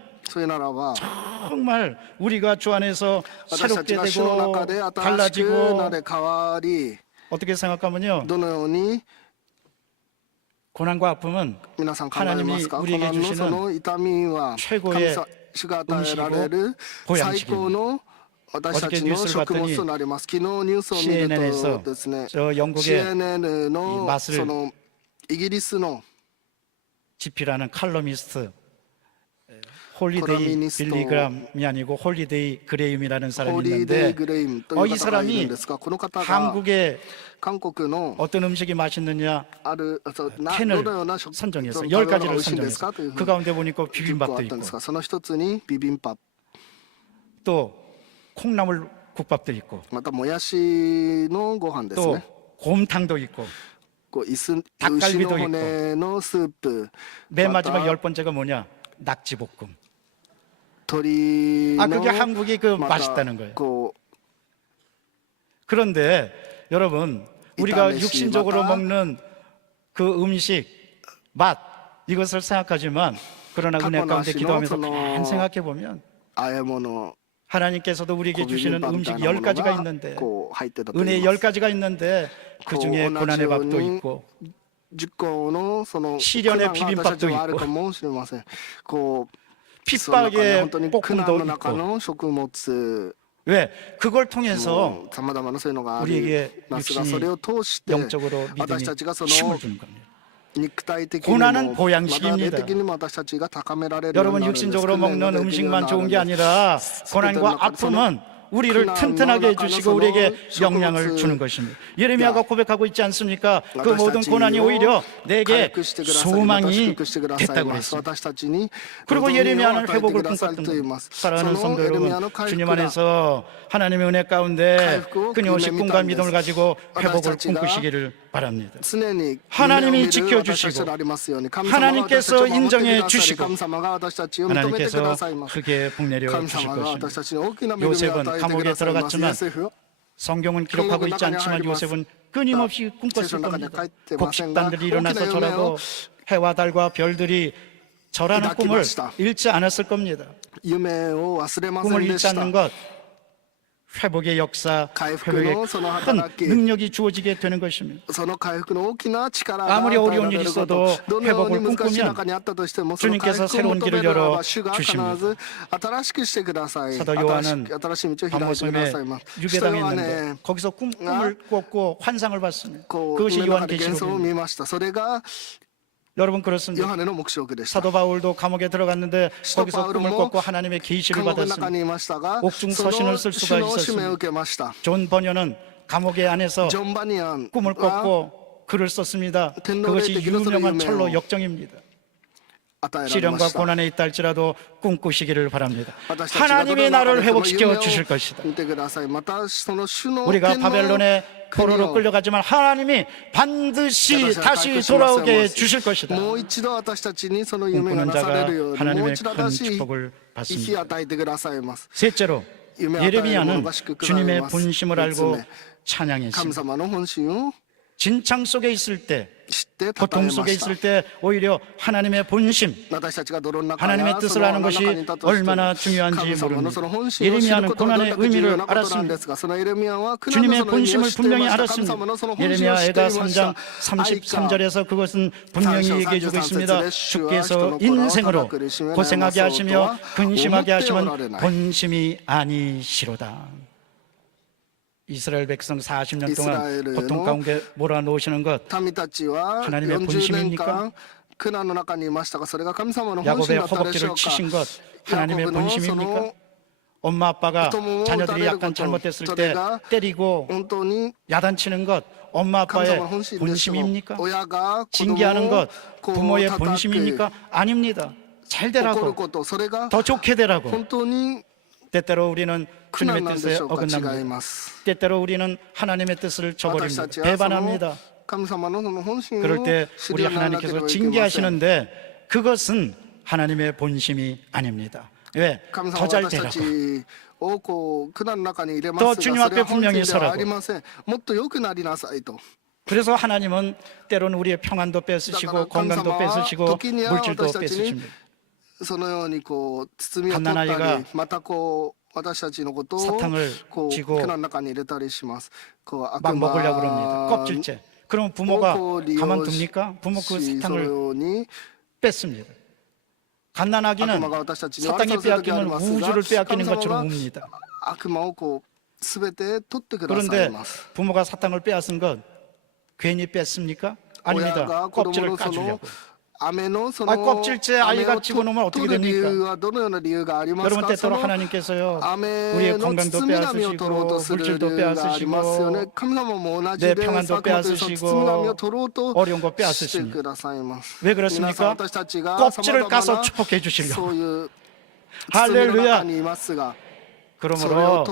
정말 우리가 주 안에서 새롭게 되고 달라지고, 어떻게 생각하면요, 고난과 아픔은 하나님이 우리에게 주시는 최고의 음식이고 보양식입니다. 어저께 뉴스를 봤더니 CNN에서 저 영국의 이 맛을 집필하는 칼럼니스트 홀리데이 빌리그램이 아니고 홀리데이 그레임이라는 사람이 있는데, 이 사람이 한국의 어떤 음식이 맛있느냐 10을 선정해서 10가지를 선정해서 그 가운데 보니까 비빔밥도 있고 또 콩나물 국밥도 있고 또 곰탕도 있고 닭갈비도 있고, 맨 마지막 10번째가 뭐냐? 낙지볶음. 그게 한국이 그 맛있다는 거예요. 그런데 여러분, 우리가 육신적으로 먹는 그 음식 맛, 이것을 생각하지만, 그러나 은혜 가운데 기도하면서 가만 생각해 보면 하나님께서도 우리에게 주시는 음식 10가지가 있는데, 은혜 10가지가 있는데, 그 중에 고난의 밥도 있고 시련의 비빔밥도 있고 핏박의 볶음도 있고. 왜? 그걸 통해서 우리에게 육신이 영적으로 믿음이 힘을 주는 겁니다. 고난은 보양식입니다. 여러분, 육신적으로 먹는 음식만 좋은 게 아니라 고난과 아픔은 우리를 튼튼하게 해주시고 우리에게 영향을 주는 것입니다. 예레미야가 고백하고 있지 않습니까? 그 모든 고난이 오히려 내게 소망이 됐다고 그랬습니다. 그리고 예레미야는 회복을 꿈꿨던 겁니다. 사랑하는 성도 여러분, 주님 안에서 하나님의 은혜 가운데 끊임없이 꿈과 믿음을 가지고 회복을 꿈꾸시기를 바랍니다. 하나님이 지켜주시고 하나님께서 인정해 주시고 하나님께서 크게 복내려 주실 것입니다. 요셉은 감옥에 들어갔지만 성경은 기록하고 있지 않지만 요셉은 끊임없이 꿈꿨을 겁니다. 곡식단들이 일어나서 절하고 해와 달과 별들이 절하는 꿈을 잃지 않았을 겁니다. 꿈을 잃지 않는 것, 회복의 역사, 회복의 큰 능력이 주어지게 되는 것입니다. 아무리 어려운 일이 있어도 회복을 꿈꾸면 주님께서 새로운 길을 열어 주십니다. 사도 요한은 밤모섬에 유배당에 있는데 거기서 꿈을 꿨고 환상을 봤습니다. 그것이 요한계시록입니다. 여러분 그렇습니다. 사도 바울도 감옥에 들어갔는데 거기서 꿈을 꿨고 하나님의 계시를 받았습니다. 옥중 서신을 쓸 수가 있었습니다. 존 버녀는 감옥의 안에서 꿈을 꿨고 글을 썼습니다. 그것이 유명한 철로 역정입니다. 시련과 고난에 있다 할지라도 꿈꾸시기를 바랍니다. 하나님이 나를 회복시켜 주실 것이다. 우리가 바벨론의 포로로 끌려가지만 하나님이 반드시 다시 돌아오게 해주실 것이다. 꿈꾸는 자가 하나님의 큰 축복을 받습니다. 셋째로 예레미야는 주님의 본심을 알고 찬양했습니다. 진창 속에 있을 때, 고통 속에 있을 때 오히려 하나님의 본심, 하나님의 뜻을 아는 것이 얼마나 중요한지 모릅니다. 예레미야는 고난의 의미를 알았습니다. 주님의 본심을 분명히 알았습니다. 예레미야 애가 3장 33절에서 그것은 분명히 얘기해 주고 있습니다. 주께서 인생으로 고생하게 하시며 근심하게 하시면 본심이 아니시로다. 이스라엘 백성 40년 동안 고통 가운데 몰아놓으시는 것 하나님의 본심입니까? 야곱의 허벅지를 치신 것 하나님의 본심입니까? 엄마 아빠가 자녀들이 약간 잘못됐을 때 때리고 야단치는 것 엄마 아빠의 본심입니까? 징계하는 것 부모의 본심입니까? 아닙니다. 잘 되라고, 더 좋게 되라고. 때때로 우리는 주님의 뜻에 어긋납니다. 때때로 우리는 하나님의 뜻을 저버립니다. 배반합니다. 그럴 때 우리 하나님께서 징계하시는데 그것은 하나님의 본심이 아닙니다. 왜? 더 잘 되라고, 더 주님 앞에 분명히 서라고. 그래서 하나님은 때로는 우리의 평안도 뺏으시고 건강도 뺏으시고 물질도 뺏으십니다. 갓난아이가 사탕을 쥐고 막 먹으려고 그럽니다. 껍질째. 그럼 부모가 가만둡니까? 부모 그 사탕을 뺐습니다. 갓난아기는 사탕에 빼앗기면 우주를 빼앗기는 것처럼 웁니다. 그런데 부모가 사탕을 빼앗은 건 괜히 뺐습니까? 아닙니다. 껍질을 까주려고. 껍질째 아이가 집어넣으면 어떻게 됩니까? 여러분 때때로 하나님께서요 우리의 건강도 빼앗으시고 물질도 빼앗으시고 내 평안도 빼앗으시고 어려운 거 빼앗으십니다. 왜 그렇습니까? 껍질을 까서 축복해 주시려고. 할렐루야. 그러므로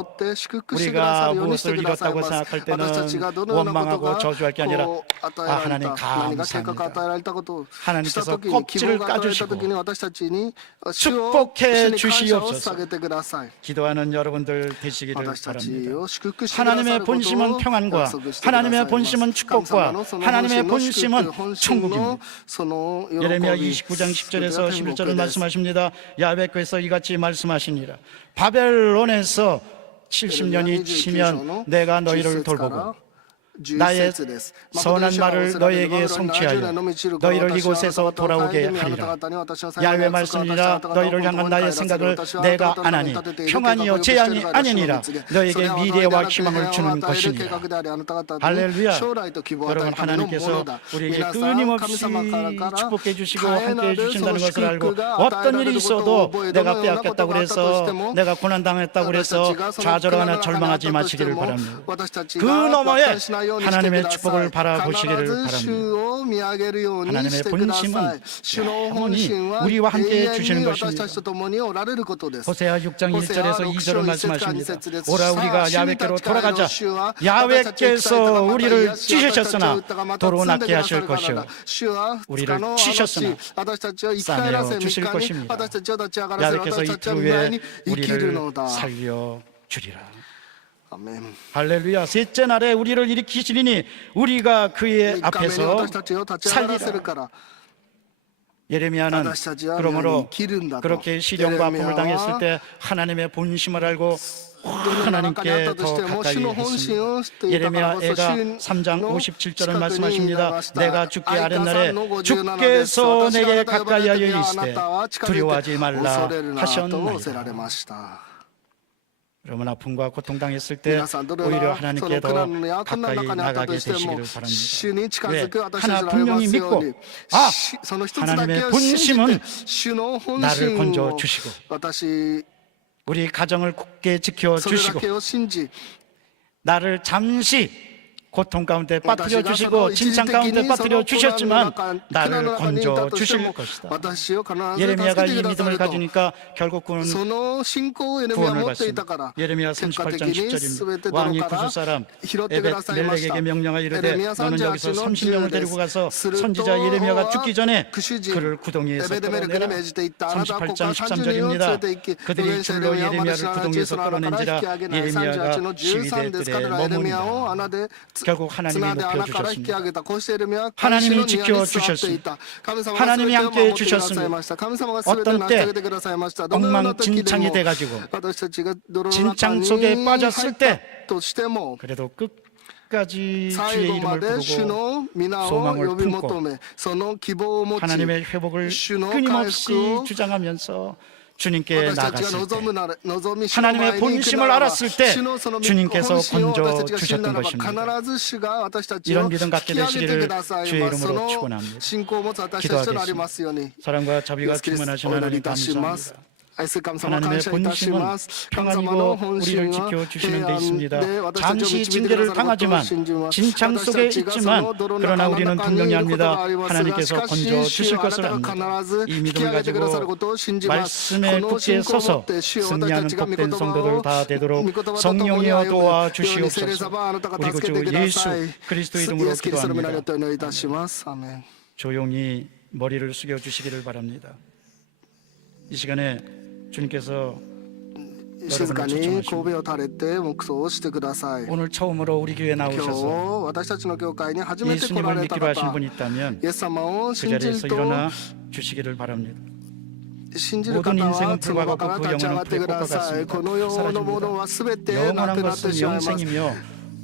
우리가 무엇을 잃었다고 생각할 때는 원망하고 저주할 게 아니라 하나님 감사합니다. 하나님께서 껍질을 까주시고 축복해 주시옵소서. 기도하는 여러분들 되시기를 바랍니다. 하나님의 본심은 평안과 하나님의 본심은 축복과 하나님의 본심은 천국입니다. 예레미야 29장 10절에서 11절을 말씀하십니다. 야훼께서 이같이 말씀하시니라. 바벨론에서 70년이 치면 내가 너희를 돌보고 나의 선한 말을 너에게 성취하여 너희를 이곳에서 돌아오게 하리라. 야훼 말씀이라 너희를 향한 나의 생각을 내가 아나니 평안이요 재앙이 아니니라. 너에게 미래와 희망을 주는 것이니라. 할렐루야. 여러분, 하나님께서 우리에게 끊임없이 축복해 주시고 함께해 주신다는 것을 알고 어떤 일이 있어도 내가 빼앗겼다고 그래서 내가 고난당했다고 그래서 좌절하거나 절망하지 마시기를 바랍니다. 그 너머에 하나님의 축복을 바라보시기를 바랍니다. 하나님의 본심은 영원히 우리와 함께 주시는 것입니다. 호세아 6장 1절에서 2절을 말씀하십니다. 오라 우리가 야훼께로 돌아가자. 야훼께서 우리를 찢으셨으나 도로 낫게 하실 것이요 우리를 치셨으나 싸매어 주실 것입니다. 야훼께서 이틀 후에 우리를 살려주리라. 아멘. 할렐루야. 셋째 날에 우리를 일으키시리니 우리가 그의 앞에서 살리라. 예레미야는 그러므로 그렇게 시련과 아픔을 당했을 때 하나님의 본심을 알고 하나님께 더 가까이 했습니다. 예레미야 애가 3장 57절을 말씀하십니다. 내가 죽게 아랫날에 주께서 내게 가까이 하여 이르시되 두려워하지 말라 하셨나이다. 여러분, 아픔과 고통 당했을 때 오히려 하나님께 더 가까이 나가게 되시기를 바랍니다. 왜? 하나 분명히 믿고 하나님의 본심은 나를 건져주시고 우리 가정을 굳게 지켜주시고 나를 잠시 고통 가운데 빠뜨려 주시고 진창 가운데 빠뜨려 주셨지만 나를 건져 주실 것이다. 예레미야가 이 믿음을 가지니까 결국은 구원을 받습니다. 예레미야 38장 10절입니다. 왕이 구스 사람 에벳멜렉에게 명령하여 이르되 너는 여기서 30명을 데리고 가서 선지자 예레미야가 죽기 전에 그를 구덩이에서 끌어내라. 38장 13절입니다. 그들이 줄로 예레미야를 구덩이에서 끌어낸지라 예레미야가 시위대 뜰에 머무니라. 결국 하나님이 높여주셨습니다. 하나님이 지켜주셨습니다. 하나님이 함께해 주셨습니다. 어떤 때 엉망진창이 돼가지고 진창 속에 빠졌을 때 그래도 끝까지 주의 이름을 부르고 소망을 품고 하나님의 회복을 끊임없이 주장하면서 주님께 나갔을 때 하나님의 본심을 알았을 때 주님께서 건져주셨던 것입니다. 이런 믿음 갖게 되시기를 주의 이름으로 축원합니다. 기도하겠습니다. 사랑과 자비가 충만하신 하나님 감사합니다. 하나님의 본심은 평안이고 우리를 지켜주시는 데 있습니다. 잠시 징계를 당하지만 진창 속에 있지만 그러나 우리는 분명히 압니다. 하나님께서 건져주실 것을 압니다. 이 믿음을 가지고 말씀에 굳게 서서 승리하는 복된 성도들 다 되도록 성령이여 도와주시옵소서. 우리 구주 예수 그리스도 이름으로 기도합니다. 조용히 머리를 숙여주시기를 바랍니다. 이 시간에 주님께서 여러분을 초청하십니다. 오늘 처음으로 우리 교회에 나오셔서 예수님을 믿기로 하신 분이 있다면 그 자리에서 일어나 주시기를 바랍니다. 모든 인생은 불과 같고 그 영혼은 불의 꽃과 같습니다. 사라집니다. 영원한 것은 영생이며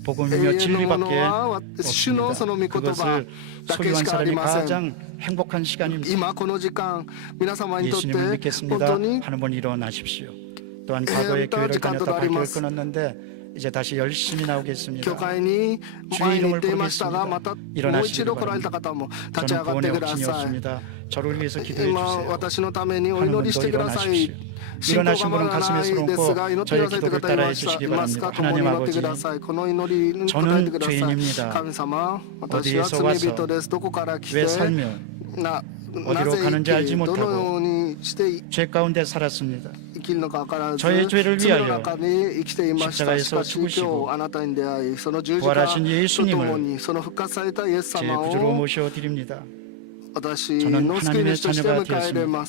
복음이며 진리밖에 없습니다. 그것을 소유한 사람이 가장 행복한 시간입니다. 예수님을 믿겠습니다 하는 분 일어나십시오. 또한 과거에 교회를 다녔다 발길을 끊었는데 이제 다시 열심히 나오겠습니다. 주의 이름을 부르겠습니다. 일어나시기를 바랍니다. 저는 구원의 확신이 없습니다. 저를 위해서 기도해 주세요 하는 분도 일어나십시오. 일어나신 분은 가슴에 손 얹고 저의 기도를 따라해 주시기 바랍니다. 하나님 아버지, 저는 죄인입니다. 어디에서 와서 왜 살며 어디로 가는지 알지 못하고 죄 가운데 살았습니다. 저의 죄를 위하여 십자가에서 죽으시고 부활하신 예수님을 제 구주로 모셔드립니다. 저는 하나님의 자녀가 되었습니다.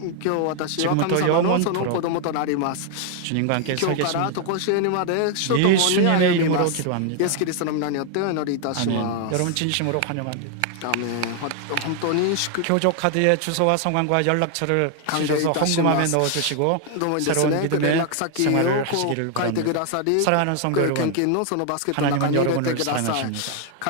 今日私は 지금부터 神様のその 영원토록 子供となります 주님과 함께 今日から 살겠습니다. とこしえにまで主と共に 예수님의 歩み 이름으로 ます 기도합니다. イエスキリストの皆によってお祈りいたし 아멘. ます 여러분 진심으로 환영합니다. アーメン本当に祝 교족 카드에 주소와 성함과 연락처를 주셔서 헌금함에 넣어주시고 どうもです 새로운 ね、連 믿음의 絡先を 생활을 こう 하시기를 書いてく 바랍니다. ださり、 사랑하는 성도 献 여러분, 金のそのバスケットの中に 하나님은 入れて 여러분을 ください。 사랑하십니다.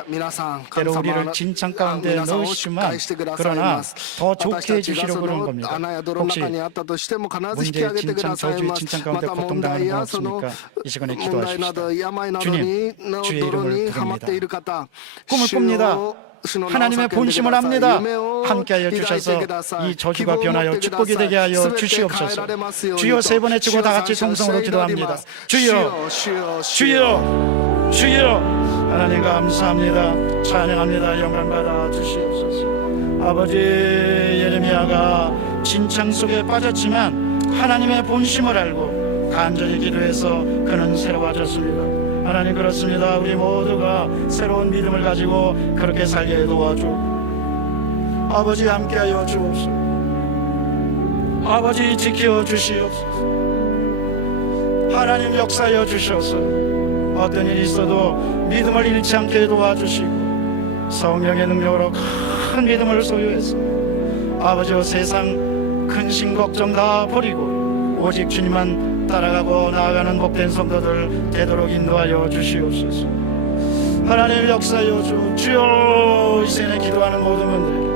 皆さん、 때로 神様 우리를 は 진창 가운데 皆さんを 넣으시지만 返してください 그러나 ます。 더 私 좋게 たちが 해주시려고 そ 그런 の 겁니다. 穴や泥の 혹시 中にあったとしても必ず引き 문제의 上げてく 진창 ださい 저주의 ます。 진창 ま 가운데 た問 고통당하는 題 분 やその 없습니까? 이 시간에 問題など 기도하십시다. 病などにの 주님, 泥 주의 に 이름을 はまっている方、 꿈을 主よ 꿉니다. 主の名を 하나님의 叫んでく 본심을 ださい。 합니다. 夢を 함께하여 抱いて 주셔서 ください。 이 저주가 변하여 希望を持って 축복이 ください。 되게 하여 全て変え 주시옵소서. られますように 주여 と 세 번에 치고 다 같이 主を 통성으로 感謝して祈りま 기도합니다. す。 주여, 主よ、主よ、 주여, 주여. 하나님 감사합니다. 찬양합니다. 영광 받아 주시옵소서. 아버지 예레미야가 진창 속에 빠졌지만 하나님의 본심을 알고 간절히 기도해서 그는 새로워졌습니다. 하나님 그렇습니다. 우리 모두가 새로운 믿음을 가지고 그렇게 살게 도와주옵소서. 아버지 함께하여 주옵소서. 아버지 지켜 주시옵소서. 하나님 역사하여 주셔서 어떤 일이 있어도 믿음을 잃지 않게 도와주시고 성령의 능력으로 큰 믿음을 소유해서 아버지와 세상 근심 걱정 다 버리고 오직 주님만 따라가고 나아가는 복된 성도들 되도록 인도하여 주시옵소서. 하나님 역사하여 주여. 이 시간에 기도하는 모든 분들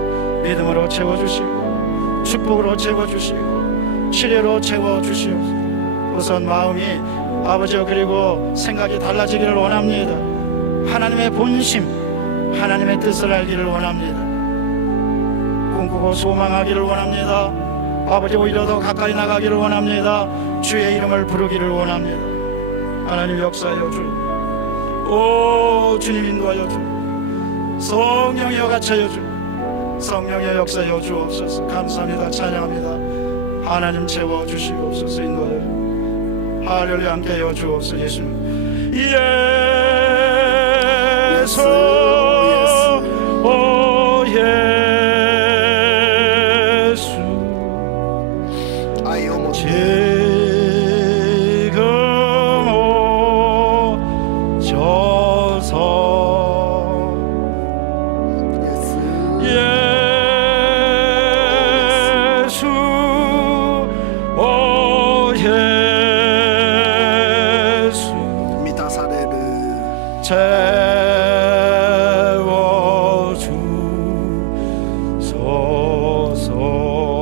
믿음으로 채워주시고 축복으로 채워주시고 치료로 채워주시옵소서. 우선 마음이 아버지여 그리고 생각이 달라지기를 원합니다. 하나님의 본심 하나님의 뜻을 알기를 원합니다. 꿈꾸고 소망하기를 원합니다. 아버지 오히려 더 가까이 나가기를 원합니다. 주의 이름을 부르기를 원합니다. 하나님 역사하여 주옵소서. 오 주님 인도하여 주옵소서. 성령이여 같이하여 주옵소서. 성령의 역사하여 주옵소서. 감사합니다. 찬양합니다. 하나님 채워주시옵소서. 인도하여 주옵소서. 할렐루야 함께하여 주옵소서. 예수님 예수 오 예수 愛を持って 지금 오셔서 イエス 예수 오 예수 満たされる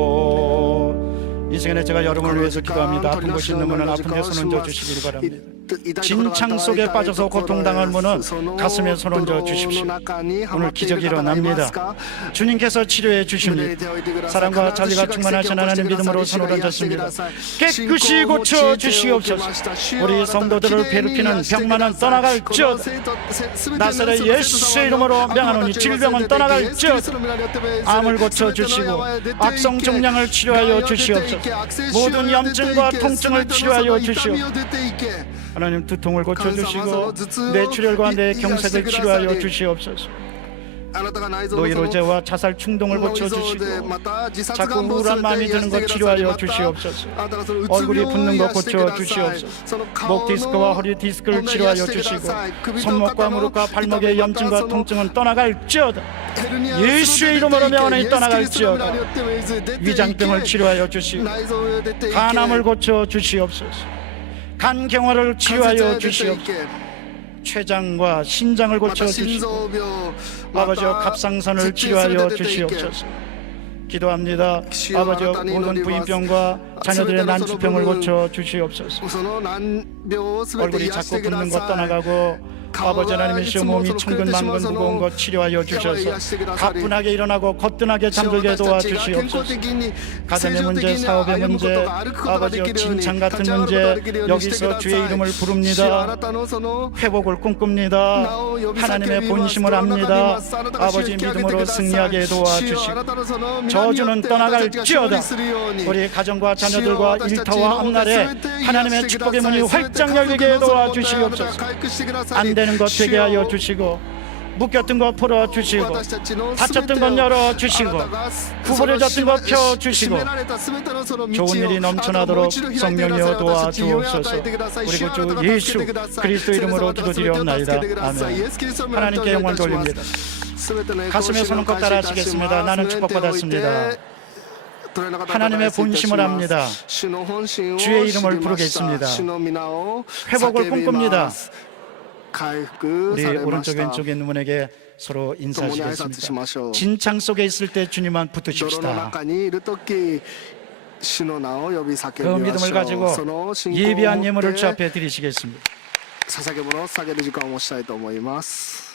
채워주소서. 이 시간에 제가 여러분을 위해서 기도합니다. 아픈 곳이 있는 분은 아픈 데 손 얹어 주시기를 바랍니다. 진창 속에 빠져서 고통당할 분은 가슴에 손 얹어 주십시오. 오늘 기적이 일어납니다. 주님께서 치료해 주십니다. 사랑과 자비가 충만하신 하나님 믿음으로 손을 얹었습니다. 깨끗이 고쳐 주시옵소서. 우리 성도들을 괴롭히는 병만은 떠나갈지어다. 나사렛 예수의 이름으로 명하노니 질병은 떠나갈지어다. 암을 고쳐 주시고 악성 종양을 치료하여 주시옵소서. 모든 염증과 통증을 치료하여 주시옵소서. 하나님 두통을 고쳐주시고 뇌출혈과 뇌경색을 치료하여 주시옵소서. 노이로제와 자살 충동을 고쳐주시고 자꾸 우울한 마음이 드는 것 치료하여 주시옵소서. 얼굴이 붓는 것 고쳐주시옵소서. 목 디스크와 허리 디스크를 치료하여 주시고 손목과 무릎과 발목의 염증과 통증은 떠나갈지어다. 예수의 이름으로 명하노니 떠나갈지어다. 위장병을 치료하여 주시고 간암을 고쳐주시옵소서. 간경화를 치료하여 주시옵소서. 췌장과 신장을 고쳐주시고 아버지여 갑상선을 치료하여 주시옵소서. 기도합니다. 아버지여 모든 부인병과 자녀들의 난치병을 고쳐주시옵소서. 얼굴이 자꾸 붓는 것 떠나가고 아버지 하나님이시여 몸이 천근 만근 무거운 것 치료하여 주셔서 가뿐하게 일어나고 거뜬하게 잠들게 도와주시옵소서. 가정의 문제, 사업의 문제, 아버지여 진창 같은 문제 여기서 주의 이름을 부릅니다. 회복을 꿈꿉니다. 하나님의 본심을 압니다. 아버지 믿음으로 승리하게 도와주시고 저주는 떠나갈지어다. 우리 가정과 자녀들과 일터와 앞날에 하나님의 축복의 문이 활짝 열리게 도와주시옵소서. 안 되는 것 되게 하여 주시고 묶였던 것 풀어 주시고 私たちの 닫혔던 것 열어 주시고 あなたが 구부려졌던 것 펴 주시고 締められた全てのその道を 좋은 일이 あなたがもう 넘쳐나도록 一度開いてください 성령이여 私たちに夢を与 도와주옵소서. えてください 우리 主よあなた 구 が 주 助けてくだ 예수 さい 그리스도 이름으로 聖なる方が全てを助け 기도드리옵나이다. てください 아멘. イエスキリストの皆によ 하나님께 ってお 영광 願いいたします 돌립니다. 全ての栄光 가슴에 を 손을 꼭 感謝いたし 따라하시겠습니다. ます 나는 胸に手を置いて 축복받았습니다. 하나님의 본심을 합니다. 주의 이름을 부르겠습니다. 회복을 꿈꿉니다. 우리 오른쪽 왼쪽에 있는 분에게 서로 인사하시겠습니다. 진창 속에 있을 때 주님만 붙드십시다. 그 믿음을 가지고 예비한 예물을 주 앞에 드리시겠습니다. 捧げ物を捧げる時間をしたいと思います。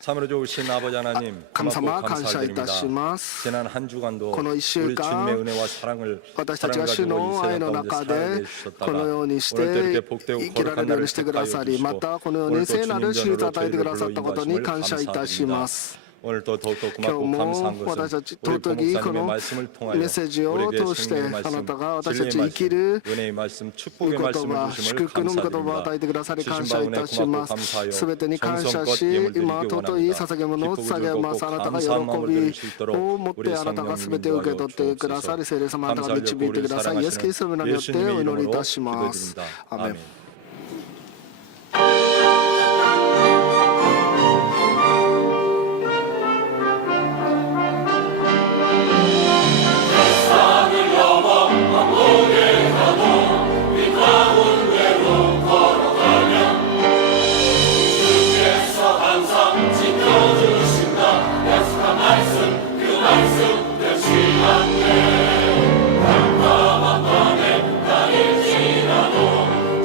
참으로 좋으신 아버지 하나님, 감사마 고맙고 감사드립니다. 감사이타시마스. 지난 한 주간도 この 우리 1週間 주님의 은혜와 사랑을 私たちが主 가지고 の 이 愛 세상 の 가운데 中 살아내 で 주셨다가 このようにし 오늘 또 て 이렇게 복되고 生きら 거룩한 れるよう 날을 にしてくだ 택하여 さりま 주시고 たこのよう 오늘 に 또 聖なる 주님 手術を 전으로 与えてくだ 저희를 さ 불러 ったことに 인도하심을 感謝いたしま 감사드립니다. す。 오늘 또 더욱더 今日 고맙고 も 감사한 私た 것은 ち 우리 尊きこ 부목사님의 の 말씀을 メ 통하여 ッセージを 우리에게 通して 생명의 あな 말씀, たが私た 진리의 ち生きる 말씀, 은혜의 말씀, 御 축복의 言 말씀을 葉、 주심을 祝福の御言葉を与 감사드립니다. えてくださり感 주신 謝い 바운에 たしま 고맙고 す。 감사하여 すべてに感謝 정성껏 し、 예물 今 드리기 尊い 원합니다. 捧げ物を 기쁘고 捧げます。 즐겁고 あなたが喜 감사한 마음을 드릴 び 수 を 있도록 持っ 우리 てあなたが 성령님 すべてを受け取ってくださり、聖霊様あなたが導いてください。イエス・キリストの皆によってお祈りいたします。 기도드립니다. アーメン。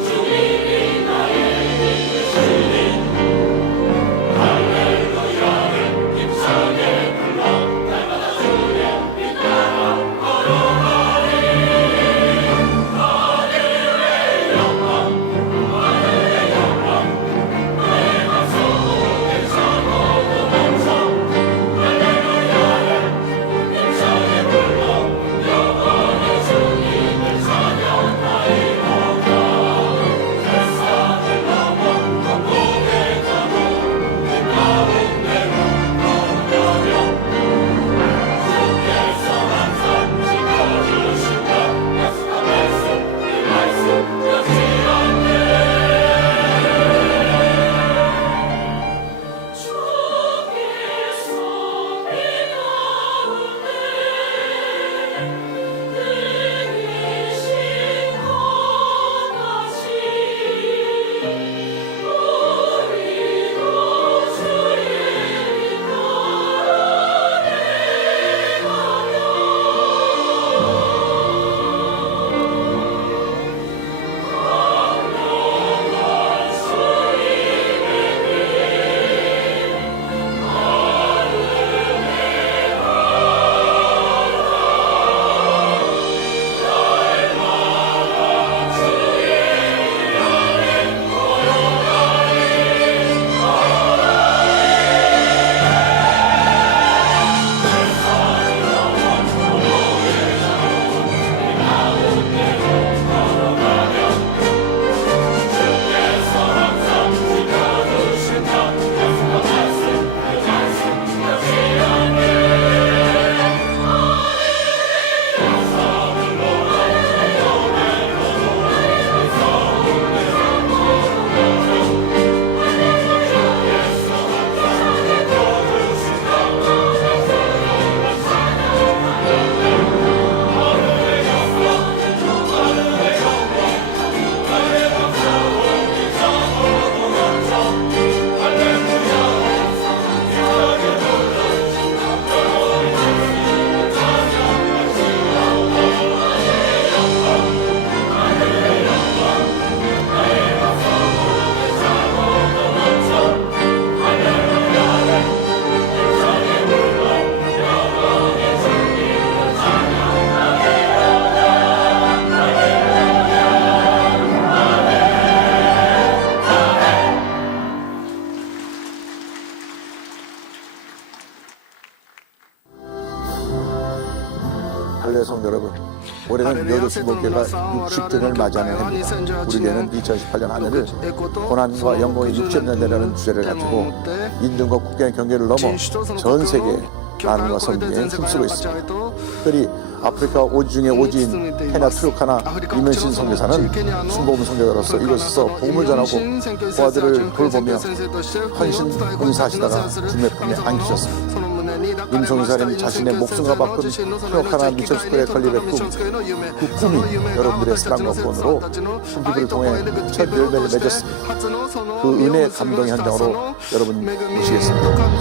주의 나이로 순복교가 60주년을 맞이하는 해입니다. 우리 교회는 2018년 한 해를 고난과 영광의 60년대라는 주제를 가지고 인종과 국경의 경계를 넘어 전 세계 나눔과 섬기에 힘쓰고 있습니다. 특별히 아프리카 오지 중에 오지인 케냐 트루카나 이면신 선교사는 순복음 선교사로서 이곳에서 복음을 전하고 고아들을 돌보며 헌신 봉사하시다가 주매품에 안기셨습니다. 임 선교사는 자신의 목숨과 바꾼 트루카나 미션스쿨의 건립의 그 꿈이 여러분들의 사랑과 후원으로 순기부를 통해 첫 열매를 맺었습니다. 그 은혜의 감동 현장으로 여러분 모시겠습니다.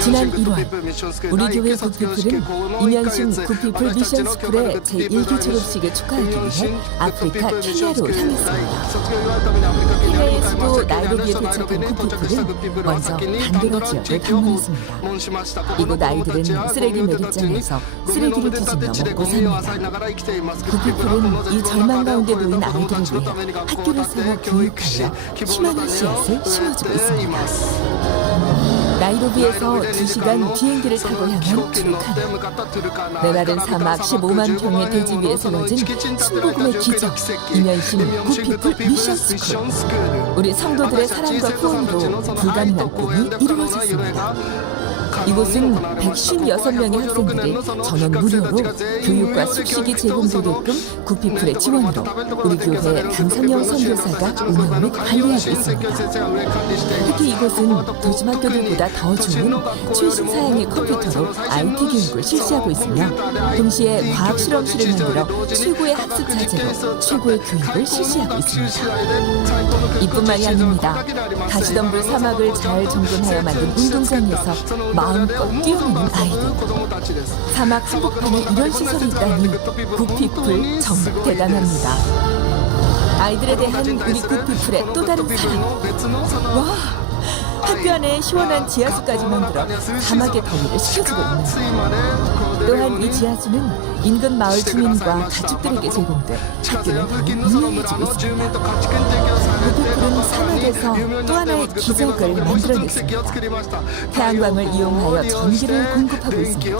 지난 1월 우리 교회 구피플은 이면신 구피플 미션스쿨의 제1기 졸업식을 축하하기 위해 아프리카 케냐로 향했습니다. 케냐의 수도 나이로비에 도착한 구피플은 먼저 반도라 지역을 방문했습니다. 이곳 아이들은 쓰레기 매립장에서 쓰레기를 뒤집어 먹고 삽니다. 구피플은 이 절망 가운데 놓인 아이들을 위해 학교를 세워 교육하여 희망의 씨앗을 심어주고 있습니다. 나이로비에서 2시간 비행기를 타고 향한 트루카나. 메마른 사막 15만 평의 대지 위에 세워진 순복음의 기적, 이면신 구피플 미션스쿨. 우리 성도들의 사랑과 후원으로 불가능한 꿈이 이루어졌습니다. 이곳은 156명의 학생들이 전원 무료로 교육과 숙식이 제공되게끔 구피플의 지원으로 우리 교회 강성영 선교사가 운영 및 관리하고 있습니다. 특히 이곳은 도심학교들보다 더 좋은 최신 사양의 컴퓨터로 IT 교육을 실시하고 있으며 동시에 과학 실험실을 만들어 최고의 학습 자재로 최고의 교육을 실시하고 있습니다. 이뿐만이 아닙니다. 가시덤불 사막을 잘 정돈하여 만든 운동장에서 마음껏 뛰어노는 아이들. 사막 한복판에 이런 시설이 있다니 구피플 정말 대단합니다. 아이들에 대한 우리 구피플의 또 다른 사랑. 와, 학교 안에 시원한 지하수까지 만들어 사막의 더위를 식혀주고 있네요. 또한 이 지하수는 인근 마을 주민과 가축들에게 제공돼 학교는 더 유명해지고 있습니다. 구피플은 사막에서 또 하나의 기적을 만들어냈습니다. 태양광을 이용하여 전기를 공급하고 있습니다.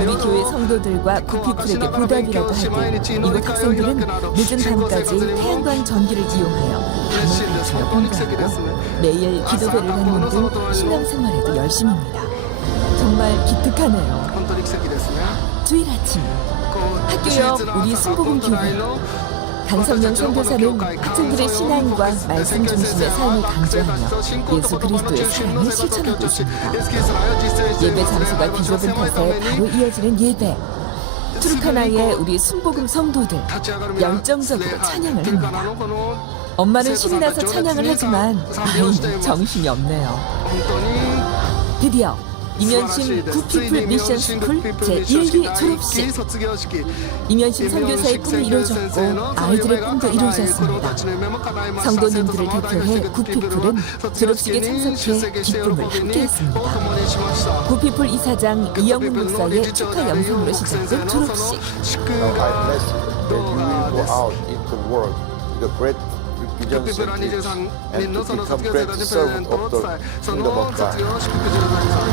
우리 교회 성도들과 구피플에게 보답이라고 할 때 이곳 학생들은 늦은 밤까지 태양광 전기를 이용하여 밤을 밝히며 공부하고 매일 기도회를 하는 등 신앙생활에도 열심입니다. 정말 기특하네요. 주일 아침 학교 옆 우리 순복음 교회 강성영 선교사는 학생들의 신앙과 말씀 중심의 삶을 강조하며 예수 그리스도의 사랑을 실천하고 있습니다. 예배 장소가 비좁은 탓에 바로 이어지는 예배. 트루카나의 우리 순복음 성도들 열정적으로 찬양을 합니다. 엄마는 신이 나서 찬양을 하지만 아이는 정신이 없네요. 드디어 이면신 구피플 미션스쿨 제1기 졸업식. 이면신 선교사의 꿈이 이루어졌고 아이들의 꿈도 이루어졌습니다. 성도님들을 대표해 구피플은 졸업식에 참석해 기쁨을 함께했습니다. 구피플 이사장 이영훈 목사의 축하 영상으로 시작된 졸업식.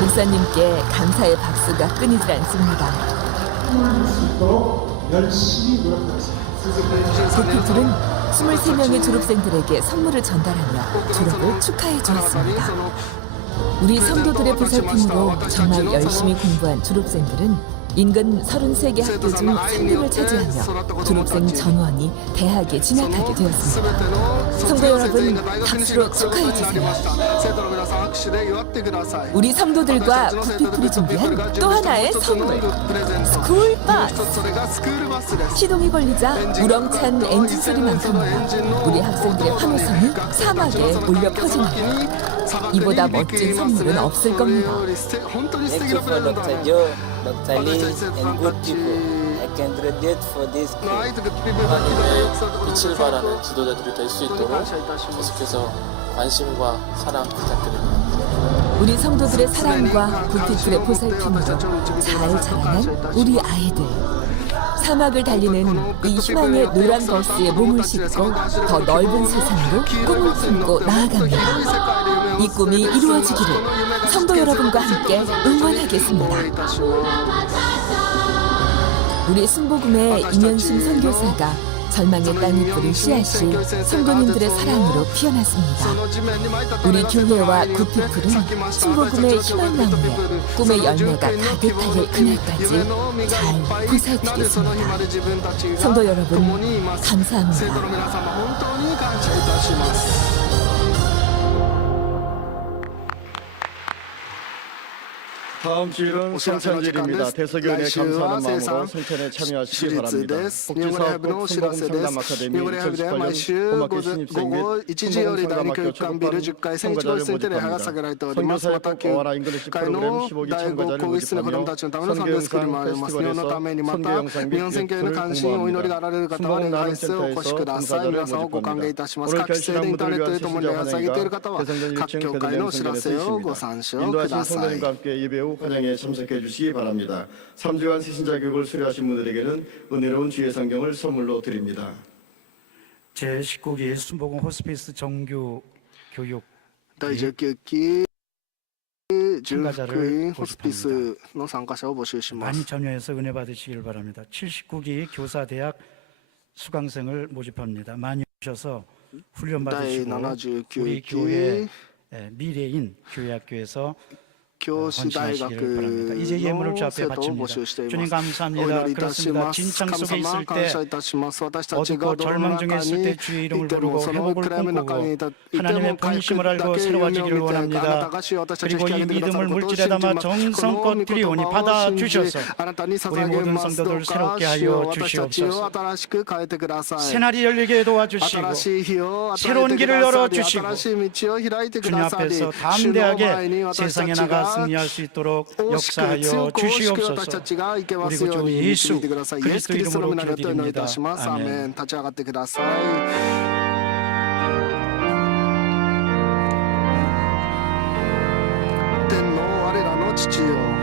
목사님께 감사의 박수가 끊이질 않습니다. 구피플은 23명의 졸업생들에게 선물을 전달하며 졸업을 축하해 주었습니다. 우리 성도들의 보살핌으로 정말 열심히 공부한 졸업생들은 인근 33개 학교 중 3등을 차지하며 졸업생 전원이 대학에 진학하게 되었습니다. 성도 여러분, 박수로 축하해 주세요. 우리 성도들과 구피플이 준비한 또 하나의 선물, 스쿨버스. 시동이 걸리자 우렁찬 엔진 소리만큼이나 우리 학생들의 환호성이 사막에 울려 퍼집니다. 이보다 멋진 선물은 없을 겁니다. Thank you for Dr. Joe, Dr. Lee, and good people. I can graduate for this school. 하나님의 빛을 발하는 지도자들이 될 수 있도록 계속해서 관심과 사랑 부탁드립니다. 우리 성도들의 사랑과 굿피플의 보살핌으로 잘 자라난 우리 아이들. 사막을 달리는 이 희망의 노란 버스에 몸을 싣고 더 넓은 세상으로 꿈을 품고 나아갑니다. 이 꿈이 이루어지기를 성도 여러분과 함께 응원하겠습니다. 우리 순복음의 임현심 선교사가 절망의 땅에 뿌린 씨앗이 성도님들의 사랑으로 피어났습니다. 우리 교회와 굿피플은 순복음의 희망나무에 꿈의 열매가 가득 달릴 그날까지 잘 보살피겠습니다. 성도 여러분, 감사합니다. 다음 주일은 성찬절입니다. 대서교인의 감사하는 마음으로 성찬에 참여하시기 바랍니다. 복지사업국 순복음 아카데미 2018년 고맙게 신입생 및 순복음 상담학교 졸업반 참가자를 모집합니다. 선교사역국 어와라 잉글리시 프로그램 15기 참가자를 모집하며 선교영상 페스티벌에서 선교영상 및 웹툰을 공모합니다. 순복음 나눔센터에서 봉사자를 모집합니다. 오늘 결심한 분들을 위한 세신자 환영회가 대성전 1층 베들레헴 성전에서 있습니다. 인도하신 성도님과 함께 예배 후 환영에 참석해 주시기 바랍니다. 3주간 세신자 교육을 수료하신 분들에게는 은혜로운 주의 성경을 선물로 드립니다. 제19기 순복음 호스피스 정규 교육 참가자를 호스피스の参加者を募集します。 많이 참여해서 은혜 받으시길 바랍니다. 79기 교사대학 수강생을 모집합니다. 많이 오셔서 훈련 받으시고 우리 교회 미래인 교회학교에서 教師大学 이제 예물을 주 앞에 の生徒を募 바칩니다. 集してい 주님 ます。 감사합니다. 그렇습니다. 진창 속에 있을 때 어둡고 절망 중에 있을 때 주의 이름을 부르고 회복을 꿈꾸고 하나님의 본심을 알고 새로워지기를 원합니다. 그리고 이 믿음을 물질에 담아 정성껏 드리오니 받아주셔서 우리 모든 성도들 새롭게 하여 주시옵소서. 새날이 열리게 도와주시고 새로운 길을 열어주시고 주님 앞에서 담대하게 세상에 나가 승리할 수 있도록 역사하여 주시옵소서. 우리 구주 예수 그리스도 이름으로 기도드립니다. 아멘. 立ち上がってください。天の我らの父よ。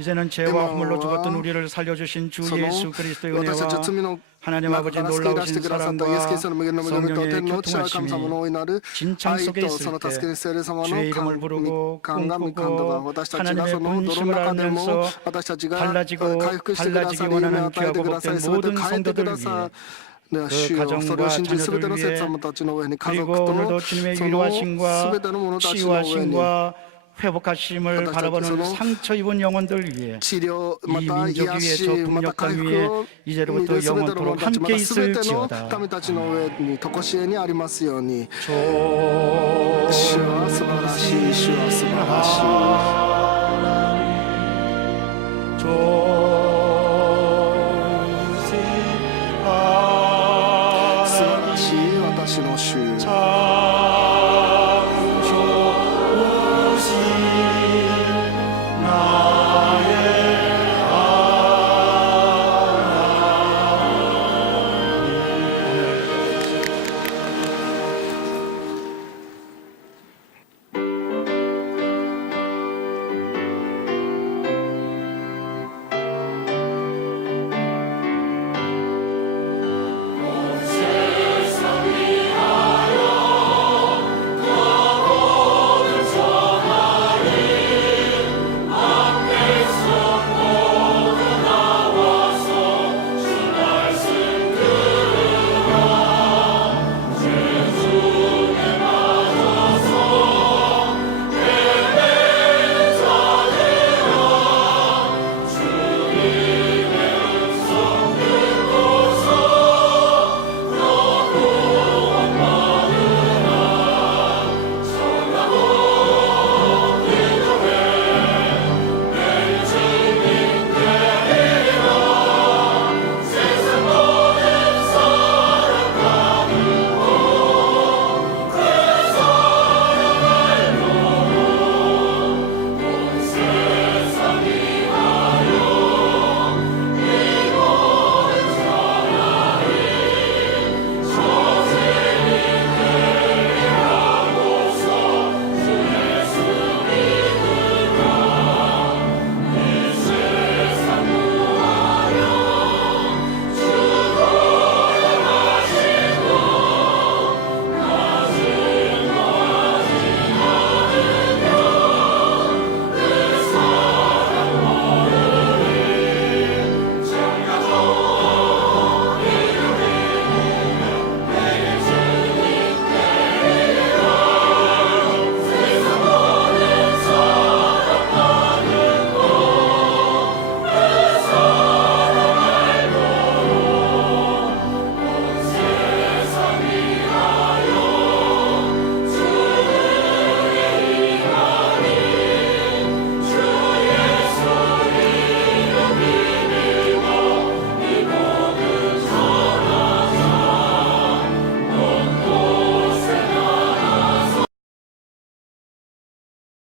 이제는 죄와 허물로 죽었던 우리를 살려주신 주 예수 그리스도의 은혜와 하나님 아버지 놀라우신 사랑과 성령의 교통하심이 진창 속에 있을 때 주의 이름을 부르고 꿈꾸고 하나님의 본심을 알면서 달라지고 달라지기 원하는 귀하고 복된 모든 성도들 위해 그 가정과 자녀들 위해 그리고 오늘도 주님의 위로하심과 치유하심과 회복하심을 바라보는 상처 입은 영혼들 위해 治療 이 また 민족 癒 위에 し 저 また 북녘 땅 回 위에 復を 이제로부터 全ての 영원토록 者たちま 함께 た全ての 있을지어다. 民たちの上に常しえにありますように 조 主は素晴らしい主は素晴らしい 조